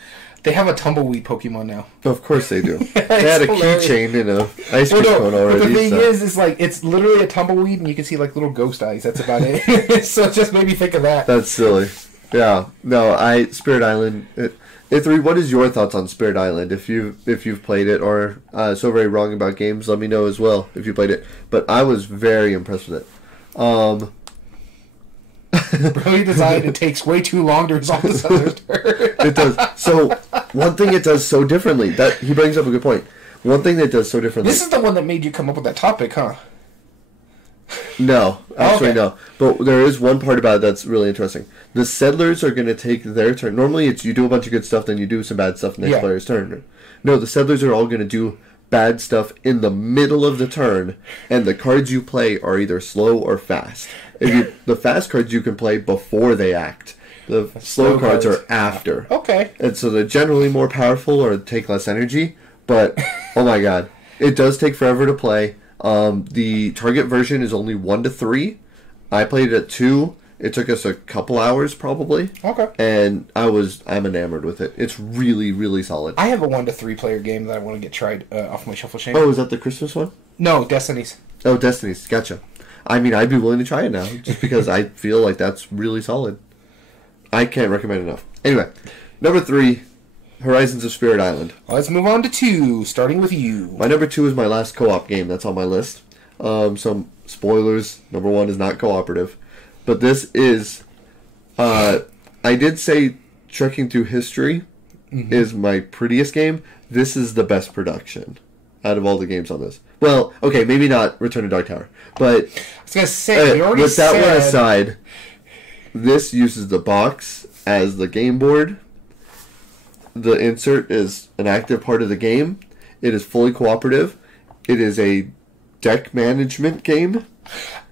They have a tumbleweed Pokemon now. Of course they do. They had a keychain and a ice cream cone already. But the thing is like it's literally a tumbleweed, and you can see like little ghost eyes. That's about it. So it just made me think of that. That's silly. Yeah. No, Spirit Island. A3, what is your thoughts on Spirit Island? If you've played it, or So Very Wrong About Games, let me know as well if you played it. But I was very impressed with it. Brilliant design. It takes way too long to resolve this other turn. It does. So one thing it does so differently, that he brings up a good point. One thing that it does so differently. This is the one that made you come up with that topic, huh? No, actually okay. no. But there is one part about it that's really interesting. The settlers are going to take their turn. Normally it's you do a bunch of good stuff, then you do some bad stuff next player's turn. No, the settlers are all going to do bad stuff in the middle of the turn, and the cards you play are either slow or fast. The fast cards you can play before they act. The slow cards are after. Okay. And so they're generally more powerful or take less energy, but oh my god, it does take forever to play. The target version is only 1 to 3. I played it at 2. It took us a couple hours probably. Okay. And I'm enamored with it. It's really, really solid. I have a 1 to 3 player game that I want to get tried off my shuffle chain. Oh, is that the Christmas one? No, Destiny's. Oh, Destiny's. Gotcha. I mean, I'd be willing to try it now, just because I feel like that's really solid. I can't recommend it enough. Anyway, number 3, Horizons of Spirit Island. Let's move on to 2, starting with you. My number 2 is my last co-op game that's on my list. Some spoilers. Number 1 is not cooperative. But this is... I did say Trekking Through History is my prettiest game. This is the best production out of all the games on this. Well, okay, maybe not Return to Dark Tower, but I was gonna say, we already with that said... one aside, this uses the box as the game board. The insert is an active part of the game. It is fully cooperative. It is a deck management game.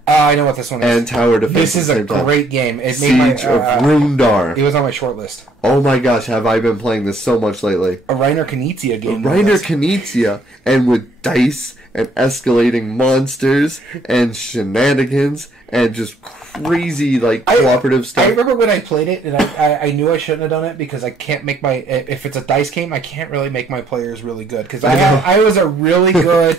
I know what this one is. And tower defense. This is a great game. It Siege made my of Rundar. It was on my short list. Oh my gosh, have I been playing this so much lately? A Reiner Knizia game. Reiner Knizia, and with dice and escalating monsters and shenanigans and just crazy cooperative stuff. I remember when I played it, and I knew I shouldn't have done it because I can't make my... If it's a dice game, I can't really make my players really good because I was a really good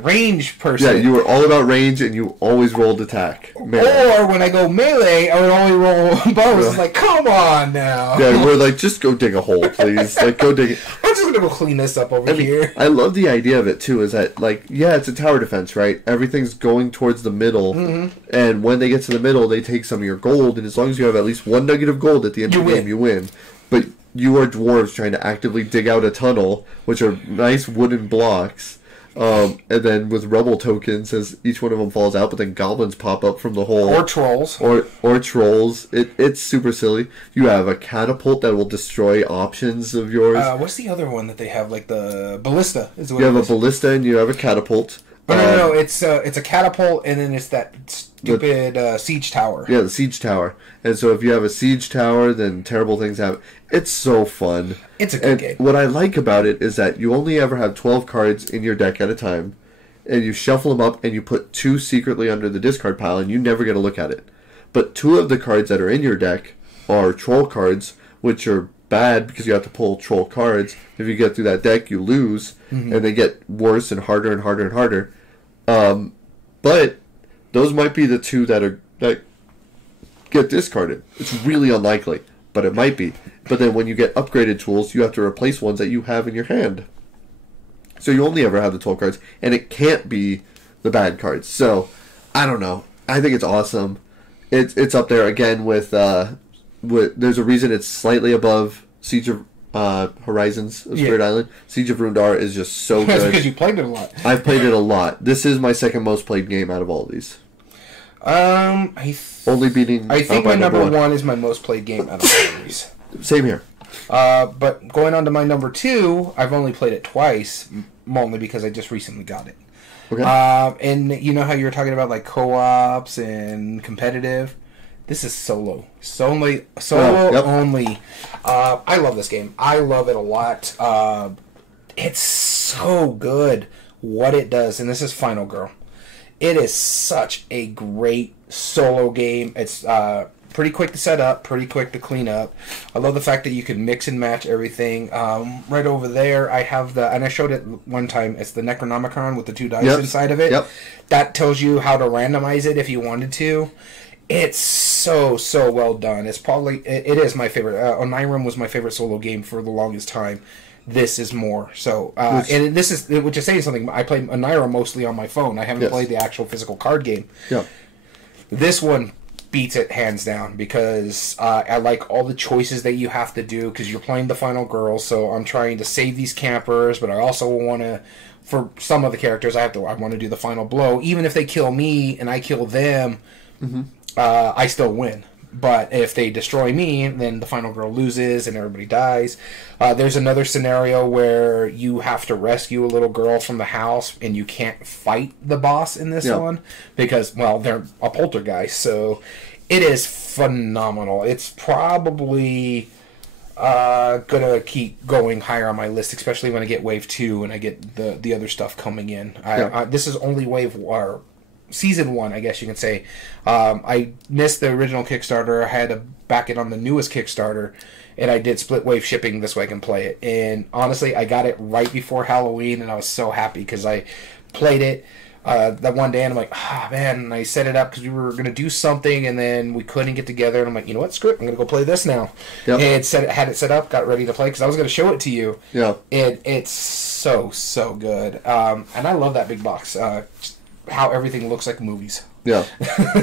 range person. Yeah, you were all about range, and you always rolled attack. Melee. Or when I go melee, I would only roll bows. It's like, come on now. Yeah, we're like, just go dig a hole, please. Go dig it. I'm just gonna go clean this up over here. I love the idea of it too. Is that it's a tower defense, right? Everything's going towards the middle, and when they get to the middle, they take some of your gold, and as long as you have at least 1 nugget of gold at the end of the game, you win. But you are dwarves trying to actively dig out a tunnel, which are nice wooden blocks. And then with rebel tokens as each one of them falls out, but then goblins pop up from the hole. Or trolls. Or trolls. It's super silly. You have a catapult that will destroy options of yours. What's the other one that they have? Like the ballista. You have a ballista and you have a catapult. No. It's a catapult, and then it's that stupid siege tower. Yeah, the siege tower. And so if you have a siege tower, then terrible things happen. It's so fun. It's a good game. What I like about it is that you only ever have 12 cards in your deck at a time, and you shuffle them up, and you put 2 secretly under the discard pile, and you never get a look at it. But 2 of the cards that are in your deck are troll cards, which are bad because you have to pull troll cards. If you get through that deck, you lose, and they get worse and harder and harder and harder. But those might be the 2 that get discarded. It's really unlikely, but it might be. But then when you get upgraded tools, you have to replace ones that you have in your hand. So you only ever have the 12 cards, and it can't be the bad cards. So, I don't know. I think it's awesome. It's up there again with there's a reason it's slightly above Siege of Horizons of Spirit Island. Siege of Rundar is just so good. That's because you played it a lot. I've played it a lot. This is my second most played game out of all of these. Only beating. I think my number 1 is my most played game out of all of these. Same here. But going on to my number 2, I've only played it twice, only because I just recently got it. Okay. And you know how you were talking about like co-ops and competitive? This is solo only. I love this game. I love it a lot. It's so good what it does, and this is Final Girl. It is such a great solo game. It's pretty quick to set up, pretty quick to clean up. I love the fact that you can mix and match everything. Right over there, I have and I showed it one time, it's the Necronomicon with the 2 dice inside of it. Yep. That tells you how to randomize it if you wanted to. It's so well done. It is my favorite. Onirim was my favorite solo game for the longest time. This is more. So, and this is, which is saying something, I play Onirim mostly on my phone. I haven't played the actual physical card game. Yeah. This one beats it hands down because I like all the choices that you have to do because you're playing the Final Girl, so I'm trying to save these campers, but I also want to, for some of the characters, I want to do the final blow. Even if they kill me and I kill them, I still win. But if they destroy me, then the Final Girl loses and everybody dies. There's another scenario where you have to rescue a little girl from the house and you can't fight the boss in this one because, well, they're a poltergeist. So it is phenomenal. It's probably going to keep going higher on my list, especially when I get Wave 2 and I get the other stuff coming in. This is only Season 1, I guess you can say. I missed the original Kickstarter. I had to back it on the newest Kickstarter, and I did split wave shipping this way I can play it. And honestly, I got it right before Halloween, and I was so happy because I played it that one day, and I'm like, man, and I set it up because we were going to do something, and then we couldn't get together, and I'm like, you know what, screw it, I'm going to go play this now. Yep. And had it set up, got ready to play, because I was going to show it to you. Yeah. It's so good. And I love that big box. How everything looks like movies. Yeah.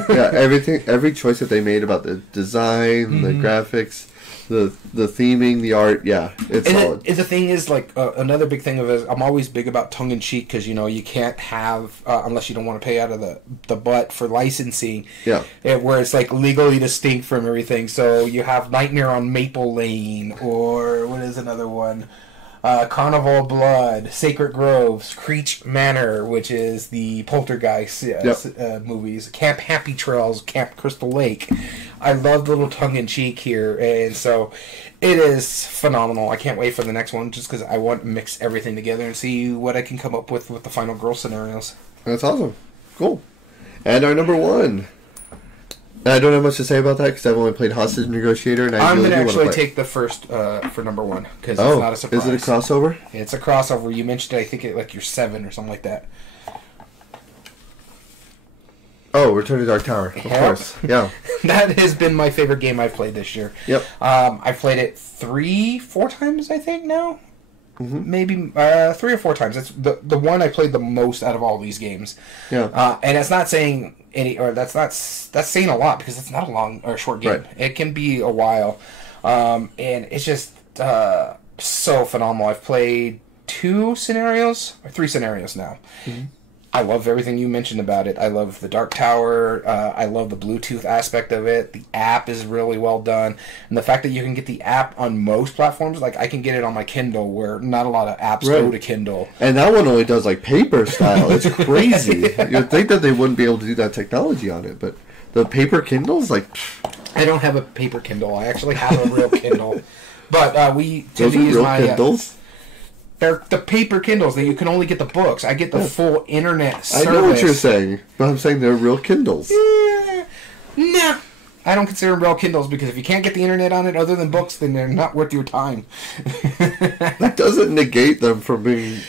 Every choice that they made about the design, the graphics, the theming, the art, it's solid. The thing is, like, another big thing of it is I'm always big about tongue-in-cheek because, you can't have, unless you don't want to pay out of the butt for licensing, where it's, like, legally distinct from everything. So you have Nightmare on Maple Lane, or what is another one? Carnival of Blood, Sacred Groves, Creech Manor, which is the Poltergeist movies, Camp Happy Trails, Camp Crystal Lake. I love the little tongue-in-cheek here, and so it is phenomenal. I can't wait for the next one just because I want to mix everything together and see what I can come up with the Final Girl scenarios. That's awesome. Cool. And our number 1. I don't have much to say about that because I've only played Hostage Negotiator, and I'm going to actually take the first for number 1 because it's not a surprise. Is it a crossover? It's a crossover. You mentioned it, I think like you're 7 or something like that. Oh, Return to Dark Tower, of course. Yeah. That has been my favorite game I've played this year. Yep. I've played it 3-4 times, I think, now. Maybe 3 or 4 times. It's the one I played the most out of all these games. Yeah. And it's not saying that's saying a lot because it's not a long or short game. Right. It can be a while, and it's just so phenomenal. I've played 3 scenarios now. I love everything you mentioned about it. I love the Dark Tower. I love the Bluetooth aspect of it. The app is really well done. And the fact that you can get the app on most platforms, like I can get it on my Kindle, where not a lot of apps go to Kindle. And that one only does like paper style. It's crazy. You'd think that they wouldn't be able to do that technology on it, but the paper Kindles, like... I don't have a paper Kindle. I actually have a real Kindle. But we tend to use my... Kindles? They're the paper Kindles that you can only get the books. I get the full internet service. I know what you're saying, but I'm saying they're real Kindles. Nah. I don't consider them real Kindles because if you can't get the internet on it other than books, then they're not worth your time. That doesn't negate them from being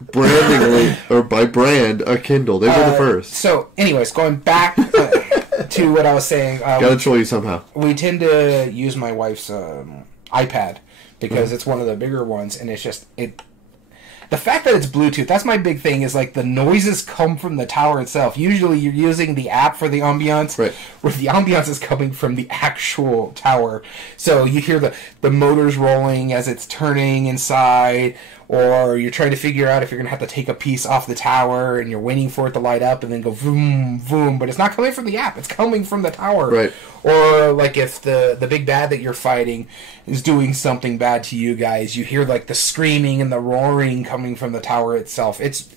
brandingly, or by brand, a Kindle. They were the first. So, anyways, going back to what I was saying. Gotta troll you somehow. We tend to use my wife's iPad. Because it's one of the bigger ones, and it's just the fact that it's Bluetooth, that's my big thing, is like the noises come from the tower itself. Usually you're using the app for the ambiance, where the ambiance is coming from the actual tower. So you hear the motors rolling as it's turning inside, or you're trying to figure out if you're going to have to take a piece off the tower and you're waiting for it to light up and then go vroom, vroom, but it's not coming from the app, it's coming from the tower. Right. Or like if the big bad that you're fighting is doing something bad to you guys, you hear like the screaming and the roaring coming from the tower itself. It's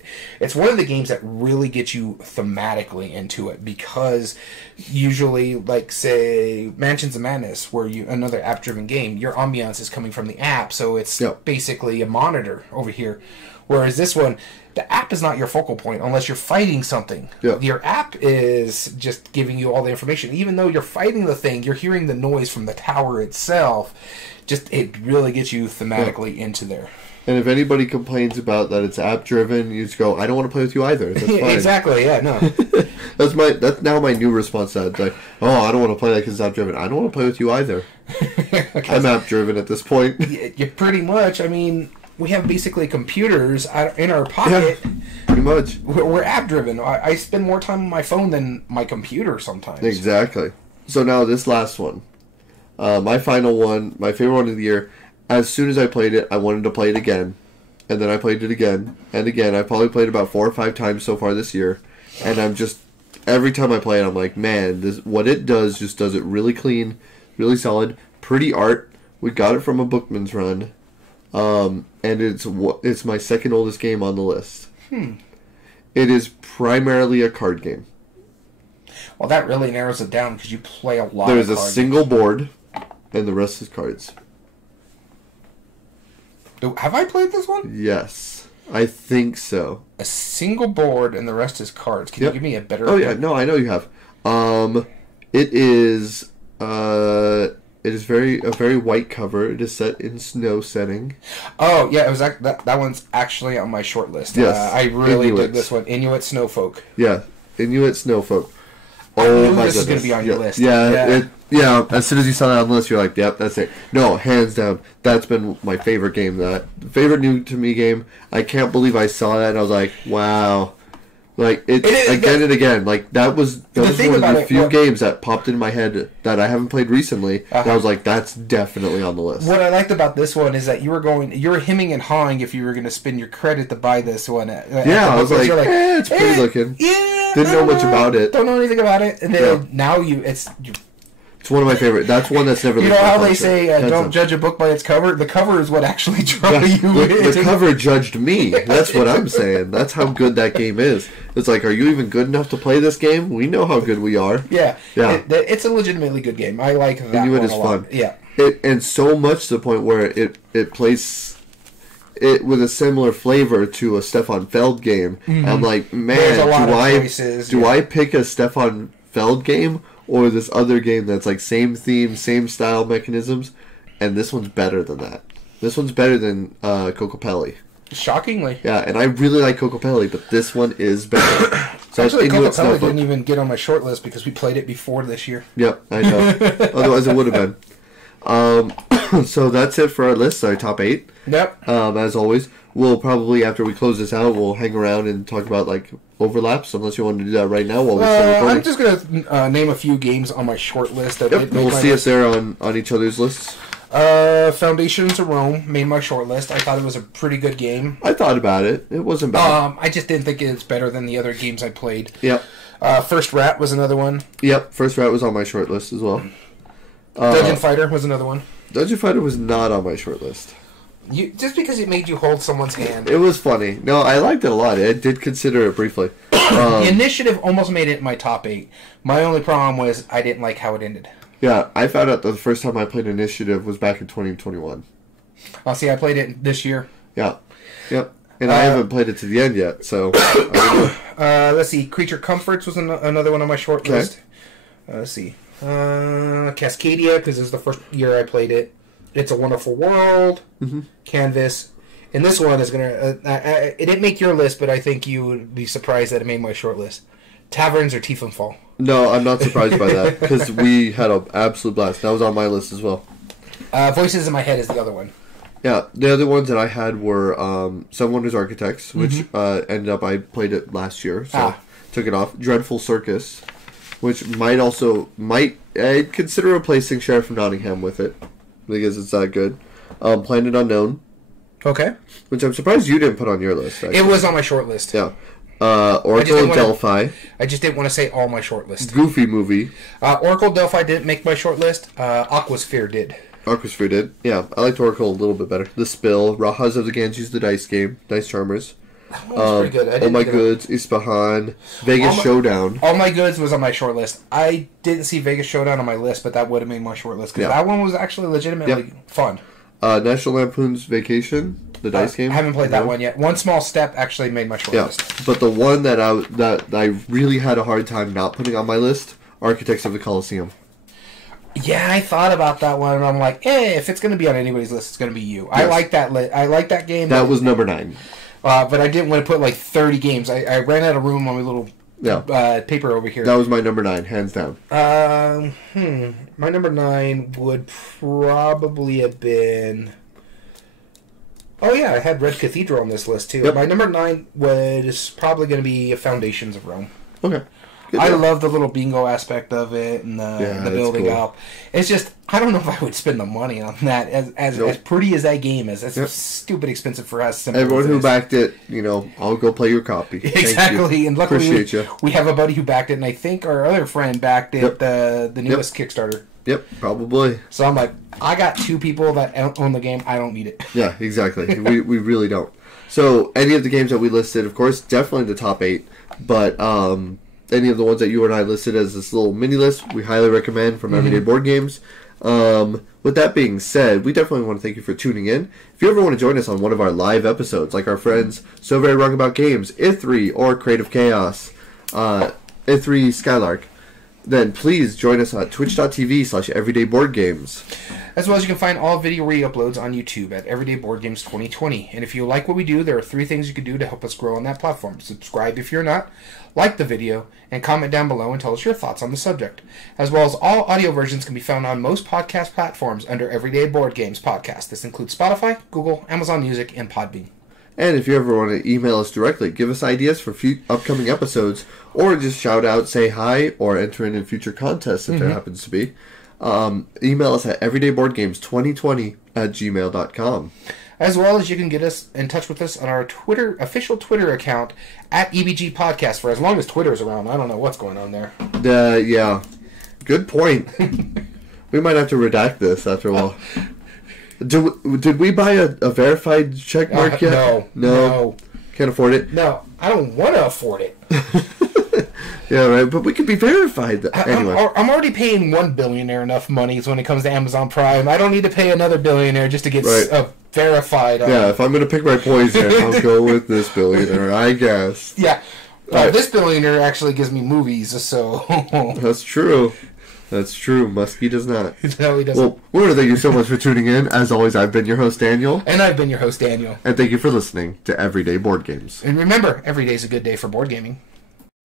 one of the games that really gets you thematically into it, because usually, like say Mansions of Madness, where another app-driven game, your ambiance is coming from the app, so it's basically a monitor over here. Whereas this one, the app is not your focal point unless you're fighting something. Your app is just giving you all the information. Even though you're fighting the thing, you're hearing the noise from the tower itself. Just, it really gets you thematically into there. And if anybody complains about that it's app-driven, you just go, I don't want to play with you either. That's fine. Exactly, yeah, no. That's now my new response to that. It's like, oh, I don't want to play that because it's app-driven. I don't want to play with you either. I'm app-driven at this point. You pretty much, I mean, we have basically computers in our pocket. Yeah, pretty much. We're app-driven. I spend more time on my phone than my computer sometimes. Exactly. So now this last one. My final one, my favorite one of the year. As soon as I played it, I wanted to play it again. And then I played it again and again. I probably played it about 4 or 5 times so far this year. And I'm just, every time I play it, I'm like, man, what it does just does it really clean, really solid, pretty art. We got it from a Bookman's Run. And it's my second oldest game on the list. It is primarily a card game. Well, that really narrows it down because you play a lot There's of a cards. single board, and the rest is cards. Have I played this one? Yes, I think so. A single board and the rest is cards. Can you give me a better... Oh, yeah, no, I know you have. It is a very white cover. It is set in snow setting. Oh, yeah, it was that one's actually on my short list. Yes. I really Inuits. did this one. Inuit Snowfolk. Yeah, Inuit Snowfolk. I Oh knew my this was goodness. going to be on your list. Yeah, as soon as you saw that on the list, you're like, yep, that's it. No, hands down, that's been my favorite game. Favorite new to me game. I can't believe I saw that and I was like, wow. Like, again and again. Like, that was one of the few games that popped in my head that I haven't played recently. And I was like, that's definitely on the list. What I liked about this one is that you were hemming and hawing if you were going to spend your credit to buy this one. I was like, it's pretty looking. Yeah. Didn't know much about it. Don't know anything about it. And then now it's one of my favorite. That's one that's never... You know how they say, don't judge a book by its cover? The cover is what actually drew you in. The cover judged me. That's what I'm saying. That's how good that game is. It's like, are you even good enough to play this game? We know how good we are. Yeah. It's a legitimately good game. I like that Inuit one is a lot. fun. Yeah. And so much to the point where it plays it with a similar flavor to a Stefan Feld game. Mm-hmm. I'm like, man, do I pick a Stefan Feld game or this other game that's like same theme, same style mechanisms? And this one's better than that. This one's better than Cocopelli. Shockingly. Yeah, and I really like Cocopelli, but this one is better. So actually, Cocopelli didn't even get on my short list because we played it before this year. Yep, I know. Otherwise it would have been. So that's it for our list, our top 8. Yep. As always, we'll probably, after we close this out, we'll hang around and talk about like overlaps, unless you want to do that right now while we start recording. I'm just going to name a few games on my short list. We'll see if they're on each other's lists. Foundations of Rome made my short list. I thought it was a pretty good game. I thought about it. It wasn't bad. I just didn't think it's better than the other games I played. Yep. First Rat was another one. Yep, First Rat was on my short list as well. Dungeon Fighter was another one. Dungeon Fighter was not on my short list. Just because it made you hold someone's hand. It was funny. No, I liked it a lot. I did consider it briefly. The Initiative almost made it in my top 8. My only problem was I didn't like how it ended. Yeah, I found out the first time I played Initiative was back in 2021. Oh, see, I played it this year. Yeah. Yep. And I haven't played it to the end yet, so... let's see. Creature Comforts was another one on my short list. Let's see. Cascadia, because this is the first year I played it. It's a Wonderful World. Mm-hmm. Canvas. And this one is going to... it didn't make your list, but I think you would be surprised that it made my short list. Taverns or Tiefenfall. No, I'm not surprised by that, because we had an absolute blast. That was on my list as well. Voices in My Head is the other one. Yeah, the other ones that I had were Some Wonders Architects, which ended up, I played it last year, so took it off. Dreadful Circus, which I'd consider replacing Sheriff of Nottingham with it, because it's that good. Planet Unknown, Okay. which I'm surprised you didn't put on your list. Actually. It was on my short list. Yeah. Oracle Delphi. I just didn't want to say all my short list. Goofy movie. Oracle Delphi didn't make my short list. Aquasphere did. Aquasphere did. Yeah, I liked Oracle a little bit better. The Spill, Rajas of the Ganges, the Dice Game, Dice Charmers. That one was pretty good. Oh My Goods, Ispahan, Vegas Showdown. All My Goods was on my short list. I didn't see Vegas Showdown on my list, but that would have made my short list because that one was actually legitimately fun. National Lampoon's Vacation, the Dice Game. I haven't played that one yet. One Small Step actually made my short list. But the one that I really had a hard time not putting on my list, Architects of the Colosseum. Yeah, I thought about that one, and I'm like, if it's going to be on anybody's list, it's going to be you. Yes. I like that. I like that game. That was number 9. But I didn't want to put like 30 games. I ran out of room on my little paper over here. That was my number 9, hands down. My number 9 would probably have been... Oh yeah, I had Red Cathedral on this list too. Yep. My number 9 was probably going to be Foundations of Rome. Okay. I love the little bingo aspect of it and the building up. It's just, I don't know if I would spend the money on that. As pretty as that game is, that's stupid expensive for us. Everyone who backed it, I'll go play your copy. Exactly, and luckily Appreciate we have a buddy who backed it, and I think our other friend backed it, the newest Kickstarter. Yep, probably. So I'm like, I got 2 people that own the game. I don't need it. Yeah, exactly. we really don't. So any of the games that we listed, of course, definitely the top 8. But any of the ones that you and I listed as this little mini list, we highly recommend from Everyday Board Games. With that being said, we definitely want to thank you for tuning in. If you ever want to join us on one of our live episodes, like our friends So Very Wrong About Games, Ithri, or Creative Chaos, Ithri Skylark, then please join us at twitch.tv/everydayboardgames. As well as you can find all video re-uploads on YouTube at Everyday Board Games 2020. And if you like what we do, there are 3 things you can do to help us grow on that platform. Subscribe if you're not, like the video, and comment down below and tell us your thoughts on the subject. As well as all audio versions can be found on most podcast platforms under Everyday Board Games Podcast. This includes Spotify, Google, Amazon Music, and Podbean. And if you ever want to email us directly, give us ideas for upcoming episodes, or just shout out, say hi, or enter in future contests if there happens to be, email us at everydayboardgames2020@gmail.com. As well as you can get us in touch with us on our official Twitter account at EBG Podcast for as long as Twitter's around. I don't know what's going on there. Yeah. Good point. We might have to redact this after a while. Did we buy a verified check mark yet? No. Can't afford it? No, I don't want to afford it. Yeah, right, but we could be verified. Anyway. I'm already paying one billionaire enough money when it comes to Amazon Prime. I don't need to pay another billionaire just to get verified. Yeah, if I'm going to pick my poison, I'll go with this billionaire, I guess. Yeah. This billionaire actually gives me movies, so... That's true. That's true. Muskie does not. No, he doesn't. Well, we want to thank you so much for tuning in. As always, I've been your host, Daniel. And I've been your host, Daniel. And thank you for listening to Everyday Board Games. And remember, every day's a good day for board gaming.